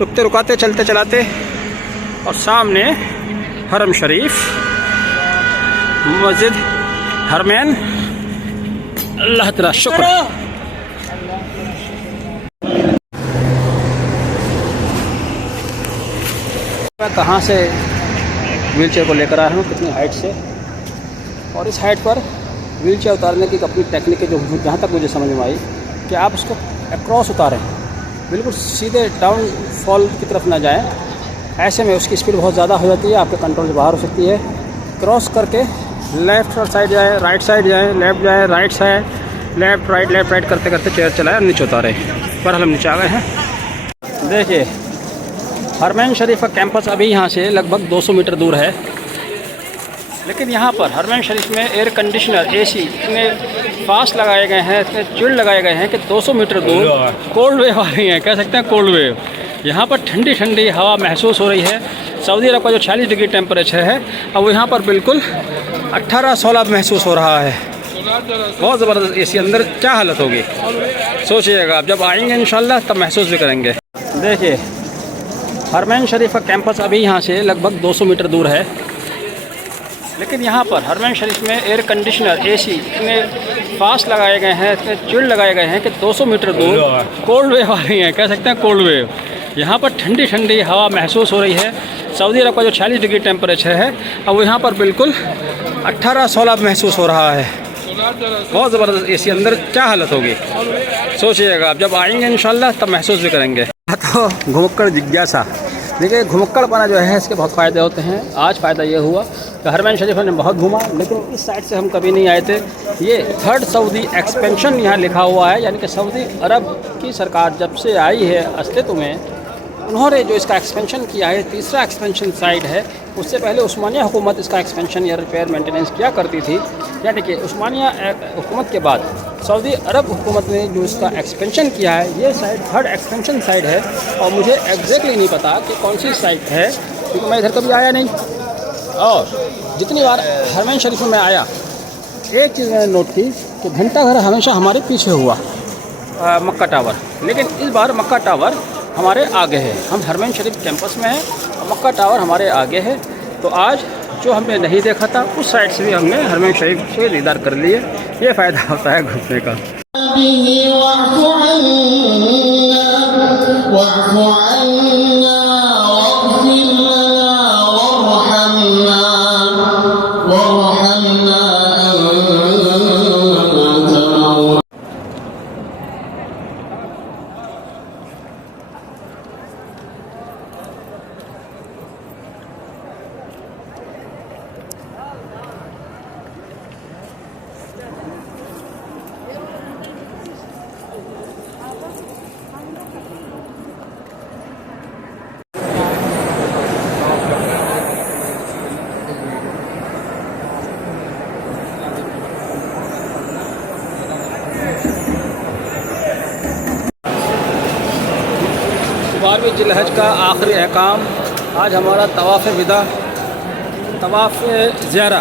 रुकते रुकाते चलते चलाते। और सामने हरम शरीफ, मस्जिद हरमैन, अल्लाह तेरा शुक्र। मैं कहाँ से व्हीलचेयर को लेकर आया हूँ, कितनी हाइट से, और इस हाइट पर व्हीलचेयर उतारने की अपनी टेक्निक जो जहाँ तक मुझे समझ में आई कि आप उसको अक्रॉस उतारें, बिल्कुल सीधे डाउन फॉल की तरफ ना जाएं। ऐसे में उसकी स्पीड बहुत ज़्यादा हो जाती है, आपके कंट्रोल से बाहर हो सकती है। क्रॉस करके लेफ़्ट साइड जाए, राइट साइड जाए, लेफ़्ट जाए, राइट साइड, लेफ़्ट राइट करते करते चेयर चलाएं, नीचे उतारें। पर हम नीचे आ गए हैं। देखिए हरमैन शरीफ का कैंपस अभी यहाँ से लगभग 200 मीटर दूर है, लेकिन यहाँ पर हरमैन शरीफ में एयर कंडीशनर AC इतने फास्ट लगाए गए हैं, इतने चिल्ड लगाए गए हैं कि 200 मीटर दूर कोल्ड वेव आ रही है, कह सकते हैं कोल्ड वेव। यहाँ पर ठंडी ठंडी हवा महसूस हो रही है। सऊदी अरब का जो 40 डिग्री टेम्परेचर है, अब यहाँ पर बिल्कुल 18-16 महसूस हो रहा है। बहुत ज़बरदस्त AC अंदर क्या हालत होगी सोचिएगा, आप जब आएंगे इंशाल्लाह तब महसूस भी करेंगे। देखिए हरमैन शरीफ का कैंपस अभी यहाँ से लगभग 200 मीटर दूर है, लेकिन यहाँ पर हरमैन शरीफ में एयर कंडीशनर AC इतने फास्ट लगाए गए हैं, इतने चिल्ड लगाए गए हैं कि 200 मीटर दूर कोल्ड वेव आ रही है, कह सकते हैं कोल्ड वेव। यहाँ पर ठंडी ठंडी हवा महसूस हो रही है। सऊदी अरब का जो 46 डिग्री टेम्परेचर है, अब यहाँ पर बिल्कुल 18-16 महसूस हो रहा है। बहुत ज़बरदस्त AC। अंदर क्या हालत होगी सोचिएगा, आप जब आएंगे इंशाल्लाह तब महसूस भी करेंगे। तो घुमक्कड़ जिज्ञासा, देखिए घुमक्कड़पना जो है इसके बहुत फ़ायदे होते हैं। आज फ़ायदा ये हुआ कि हरमैन शरीफ ने बहुत घूमा, लेकिन इस साइड से हम कभी नहीं आए थे। ये 3rd सऊदी एक्सपेंशन यहाँ लिखा हुआ है, यानी कि सऊदी अरब की सरकार जब से आई है अस्तित्व में, उन्होंने जो इसका एक्सपेंशन किया है, तीसरा एक्सपेंशन साइट है। उससे पहले उस्मानिया हुकूमत इसका एक्सपेंशन या रिपेयर मेंटेनेंस किया करती थी, यानी कि उस्मानिया हुकूमत के बाद सऊदी अरब हुकूमत ने जो इसका एक्सपेंशन किया है, ये साइट 3rd एक्सपेंशन साइट है। और मुझे एग्जैक्टली नहीं पता कि कौन सी साइट है, क्योंकि मैं इधर कभी आया नहीं। और जितनी बार हरमैन शरीफ में आया, एक चीज़ मैंने नोट की कि घंटा घर हमेशा हमारे पीछे हुआ, मक्का टावर, लेकिन इस बार मक्का टावर हमारे आगे है। हम हरमैन शरीफ कैंपस में हैं और मक्का टावर हमारे आगे है। तो आज जो हमने नहीं देखा था, उस साइड से भी हमने हरमैन शरीफ से दीदार कर लिए। ये फ़ायदा होता है घूमने का। बारहवीं जिलहज का आखिरी अहकाम, आज हमारा तवाफ़ विदा, तवाफ़ ज़ियारा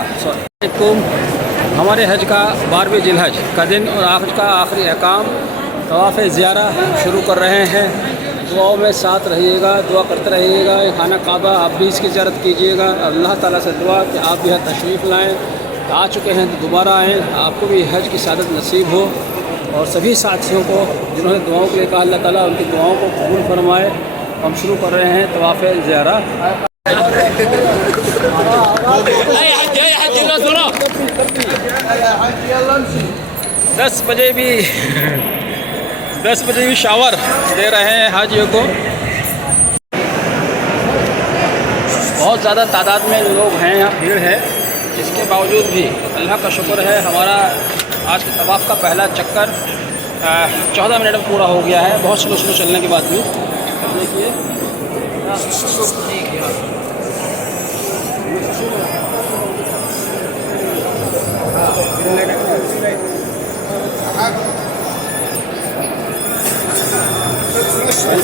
हमारे हज का 12वें जिलहज का दिन और आज का आखिरी अहकाम तवाफ़ ज़ियारा शुरू कर रहे हैं। दुआओं में साथ रहिएगा, दुआ करते रहिएगा। खाना काबा आप भी इसकी ज़ियारत कीजिएगा। अल्लाह ताला से दुआ कि आप भी तशरीफ़ लाएँ, आ चुके हैं तो दोबारा आएँ, आपको भी हज की सादत नसीब हो। और सभी साथियों को जिन्होंने दुआओं के लिए कहा, अल्लाह ताला उनकी दुआओं को कबूल फरमाए। हम शुरू कर रहे हैं तवाफ़ ज़ियारा। 10 बजे भी शावर दे रहे हैं हाजियों को। बहुत ज़्यादा तादाद में लोग हैं, यहाँ भीड़ है। इसके बावजूद भी अल्लाह का शुक्र है, हमारा आज के तवाफ़ का पहला चक्कर 14 मिनट में पूरा हो गया है, बहुत स्लो स्लो चलने के बाद भी। देखिए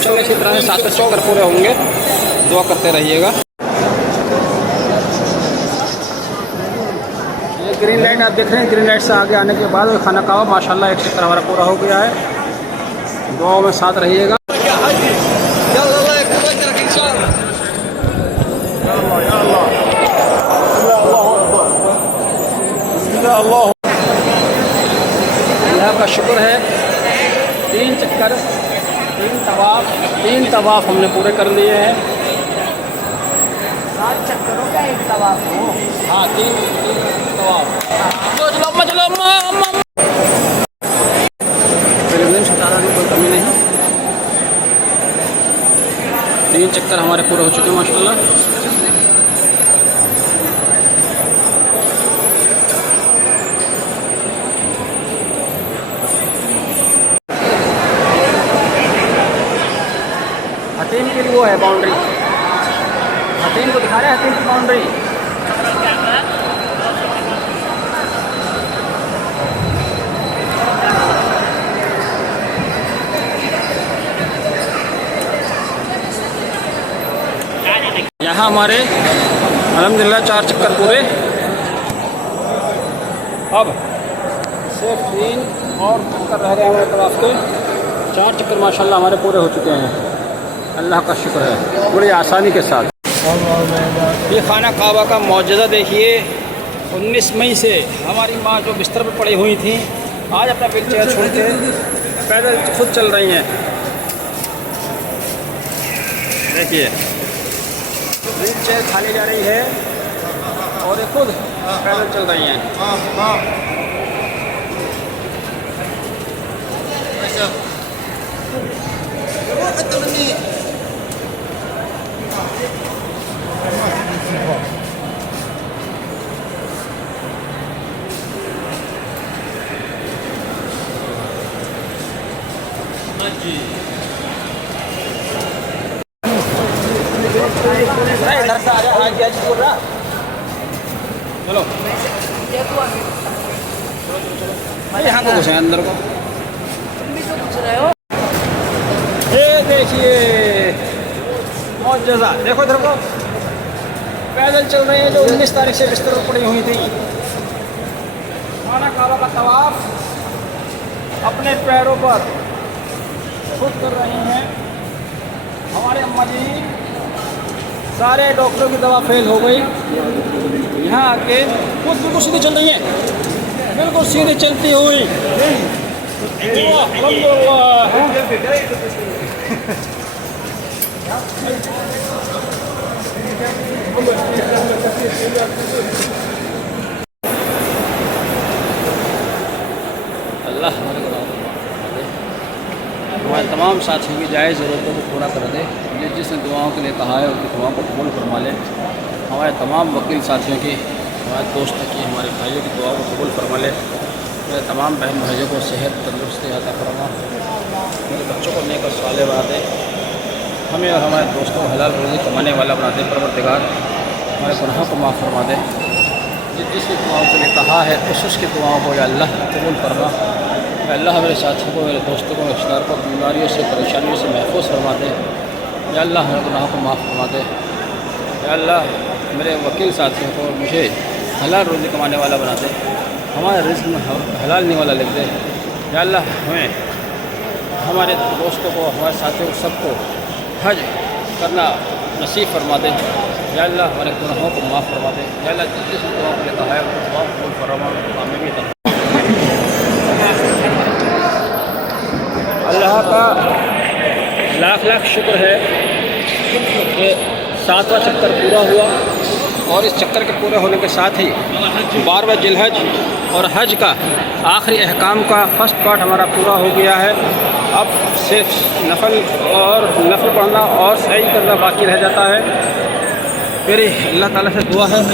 चलने इसी तरह से 7 चक्कर पूरे होंगे, दुआ करते रहिएगा। ग्रीन लाइट आप देख रहे हैं, ग्रीन लाइट से आगे आने के बाद खाना काबा माशाल्लाह एक चक्कर हमारा पूरा हो गया है। दुआओं में साथ रहिएगा। अल्लाह का शुक्र है, 3 चक्कर 3 तवाफ़ हमने पूरे कर लिए हैं। 7 चक्करों का 1 तवाफ़ हो। हाँ, 3 तवाफ़। कोई कमी नहीं, 3 चक्कर हमारे पूरे हो चुके हैं माशाल्लाह। हतीम के लिए वो है बाउंड्री, हतीम को दिखा रहे हैं, हतीम की बाउंड्री। यहाँ हमारे अल्हम्दुलिल्लाह 4 चक्कर पूरे। अब सिर्फ 3 और चक्कर रह गए हमारे तवाफ़ के। 4 चक्कर माशाल्लाह हमारे पूरे हो चुके हैं, अल्लाह का शुक्र है, बड़ी आसानी के साथ। ये खाना काबा का मौजज़ा देखिए, 19 मई से हमारी माँ जो बिस्तर पर पड़ी हुई थी, आज अपना व्हील चेयर छोड़ के पैदल खुद चल रही हैं। देखिए व्हील चेयर खाली जा रही है और ये खुद पैदल चल रही हैं। इधर से आ रहा है, क्या बोल रहा? चलो यहाँ को घुसे अंदर को। ये देखिए मौजूदा, देखो इधर को पैदल चल रहे हैं जो 19 तारीख से बिस्तर पर पड़ी हुई थी। खाना काबा का तवाफ अपने पैरों पर खुद कर रही हैं। हमारे अम्मा जी सारे डॉक्टरों की दवा फेल हो गई, यहाँ आके खुद बिल्कुल सीधी चल रही हैं, बिल्कुल सीधी चलती हुई। अल्लाह हमारे तमाम साथियों की जायज़ ज़रूरतों को पूरा कर दे। जिसने दुआओं के लिए कहा है उनकी दुआओं को कबूल फरमा ले। हमारे तमाम वकील साथियों की, हमारे दोस्तों की, हमारे भाइयों की दुआओं को कबूल फरमा ले। मेरे तमाम बहन भाइयों को सेहत तंदुरुस्ती अता फरमा। मेरे बच्चों को नेक और साले बना दे। हमें और हमारे दोस्तों को हलाल रोज़ी कमाने वाला बना दे। परवरदिगार हमारे गुनाहों को माफ़ फरमा दे। जिसकी दुआओं के लिए कहा है उसकी दुआओं को या अल्लाह कबूल फरमा। अल्लाह मेरे साथियों को, मेरे दोस्तों को, रिश्तेदार को बीमारियों से, परेशानियों से महफूज फरमा दे। या अल्लाह हमारे गुनाहों को माफ़ फरमा दे। या अल्लाह मेरे वकील साथियों को मुझे हलाल रोज़ी कमाने वाला बना दे। हमारे रिज़्क़ में हलाल नहीं वाला लिख दे। या अल्लाह हमें, हमारे दोस्तों को, हमारे साथियों को, सबको हज करना नसीब फरमा दे। या अल्लाह हमारे गुनाहों को माफ़ फरमा दे। या अल्लाह जिस दुआ के लिए कहा है उस दुआ को फरमा हमें भी। अल्लाह का लाख लाख शुक्र है कि 7वां चक्कर पूरा हुआ और इस चक्कर के पूरे होने के साथ ही 12वां जिलहज और हज का आखिरी अहकाम का फर्स्ट पार्ट हमारा पूरा हो गया है। अब सिर्फ नफल पढ़ना और सही करना बाकी रह जाता है। मेरी अल्लाह ताला से दुआ है कि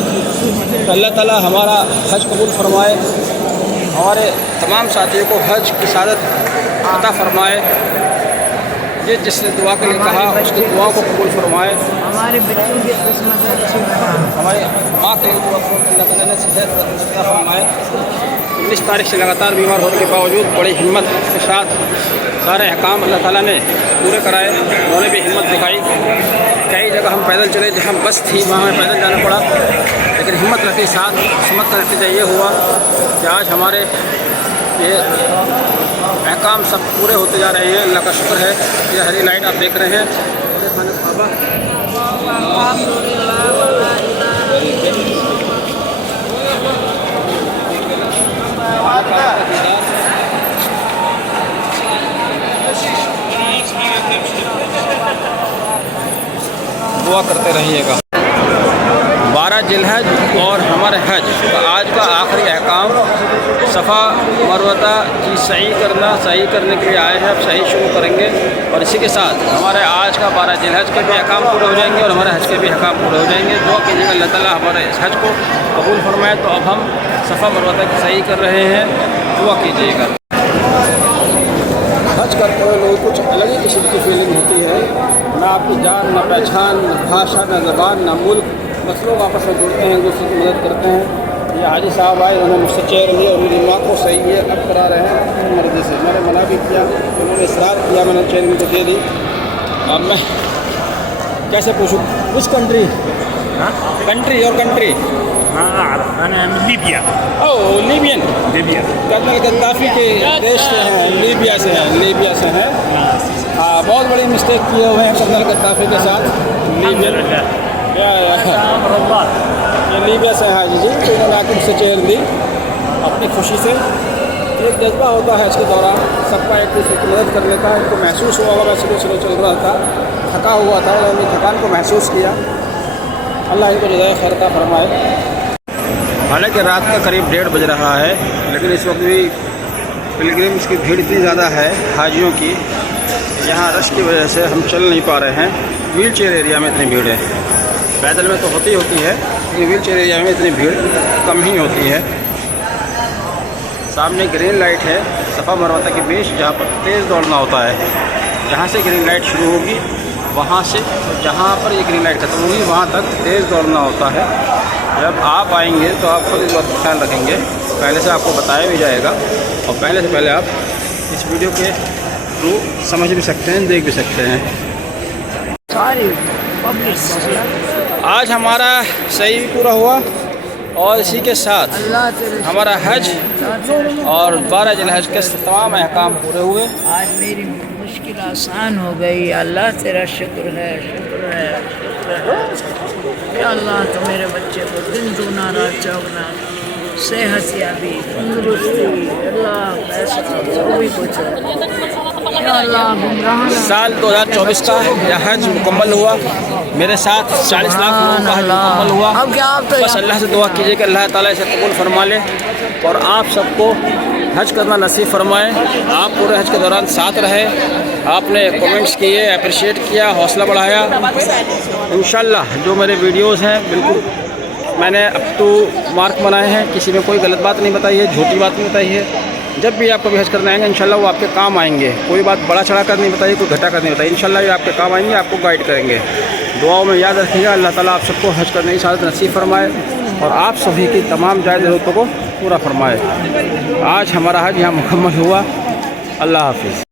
अल्लाह ताला हमारा हज कबूल फरमाए, हमारे तमाम साथियों को हज की सादत अता फरमाए। जिसने दुआ के लिए कहा उसकी दुआओं को कबूल फरमाए। हमारे बच्चों की हमारे माँ के लिए दुआ फरमाए। 19 तारीख से लगातार बीमार होने के बावजूद बड़ी हिम्मत के साथ सारे अहकाम अल्लाह ताला ने पूरे कराए। उन्होंने भी हिम्मत दिखाई। कई जगह हम पैदल चले, जहाँ बस थी वहाँ हमें पैदल जाना पड़ा, लेकिन हिम्मत रखी साथ। हिम्मत का नतीजा ये हुआ कि आज हमारे ये अहकाम सब पूरे होते जा रहे हैं। अल्लाह का शुक्र है। ये हरी लाइट आप देख रहे हैं। दुआ करते रहिएगा। 12 जिलहज और हमारे हज का आज का आखिरी अहकाम सफ़ा मरवता की सही करना। सही करने के लिए आए हैं, अब सही शुरू करेंगे और इसी के साथ हमारे आज का 12 जिलहज के भी अहकाम पूरे हो जाएंगे और हमारे हज के भी अहकाम पूरे हो जाएंगे। दुआ कीजिएगा अल्लाह ताला हमारे इस हज को कबूल फरमाए। तो अब हम सफ़ा मरवता की सही कर रहे हैं, दुआ कीजिएगा। हज करते हुए लोगों कुछ अलग ही किस्म की फीलिंग होती है। ना आपकी जान, ना पहचान, ना भाषा, ना ज़बान, ना मुल्क, बस लोग आपस में जुड़ते हैं, एक दूसरे की मदद करते हैं। ये हाजी साहब आए, उन्होंने मुझसे चेयर ली और मेरी माँ को सही है अब करा रहे हैं अपनी मर्ज़ी से। मैंने मना भी किया, उन्होंने इसरार किया, मैंने चेयर उनको दे दी। अब मैं कैसे पूछूँ विच कंट्री? कंट्री और कंट्री लीबिया। ओह लीबियन। कर्नल गद्दाफी के देश से हैं, लीबिया से हैं। लीबिया से हैं। हाँ, बहुत बड़ी मिस्टेक किए हुए हैं कर्नल गद्दाफी के साथ। लीबियन ये लीबिया से हैं जी। तो इन्होंने आके से चेयर दी अपनी खुशी से। एक जज्बा होता है इसके दौरान सबका एक दूसरे की मदद करने का। इनको महसूस हुआ होगा स्लो स्लो चल रहा था, थका हुआ था, उन्होंने थकान को महसूस किया। अल्लाह इनको जज़ाए खैर का फरमाए। हालांकि रात का करीब 1:30 बज रहा है, लेकिन इस वक्त भी पिलग्रिम्स की भीड़ इतनी ज़्यादा है हाजियों की, यहाँ रश की वजह से हम चल नहीं पा रहे हैं। व्हील चेयर एरिया में इतनी भीड़ है, पैदल में तो होती है, लेकिन व्हील चेयर एरिया में इतनी भीड़ कम ही होती है। सामने ग्रीन लाइट है सफ़ा मरवता के बीच, जहाँ पर तेज़ दौड़ना होता है। जहाँ से ग्रीन लाइट शुरू होगी वहाँ से जहाँ पर ये ग्रीन लाइट खत्म होगी वहाँ तक तेज़ दौड़ना होता है। जब आप आएंगे तो आप खुद इस बात का ख्याल रखेंगे, पहले से आपको बताया भी जाएगा और पहले से पहले आप इस वीडियो के थ्रू समझ भी सकते हैं, देख भी सकते हैं। आज हमारा सही भी पूरा हुआ और इसी के साथ हमारा हज और 12 ज़िलहज के तमाम अहकाम पूरे हुए। आज मेरी मुश्किल आसान हो गई। अल्लाह तेरा शुक्र है, शुक्र है, शुक्र है। या अल्लाह तो मेरे बच्चे को दिन दूना रात चौगना, सेहत याबी, तंदुरुस्ती, अल्लाह पैसा जो भी कुछ साल 2024 का यह हज मुकम्मल हुआ। मेरे साथ 40 लाख लोगों का हज मुकम्मल हुआ। बस अल्लाह से दुआ कीजिए कि अल्लाह ताला इसे कबूल फरमा ले और आप सबको हज करना नसीब फरमाए। आप पूरे हज के दौरान साथ रहे, आपने कमेंट्स किए, अप्रिशिएट किया, हौसला बढ़ाया। इंशाल्लाह जो मेरे वीडियोज़ हैं बिल्कुल मैंने अप टू मार्क बनाए हैं, किसी में कोई गलत बात नहीं बताई है, झूठी बात नहीं बताई है। जब भी आप कभी हज करने आएंगे इंशाल्लाह वो आपके काम आएंगे। कोई बात बड़ा चढ़ा कर नहीं बताइए, कोई घटा कर नहीं बताइए, इंशाल्लाह ये आपके काम आएंगे, आपको गाइड करेंगे। दुआओं में याद रखिएगा, अल्लाह ताला आप सबको हज करने की सादत नसीब फरमाए और आप सभी की तमाम जायज़ ज़रूरतों को पूरा फरमाए। आज हमारा हज यहाँ मुकम्मल हुआ। अल्लाह हाफिज़।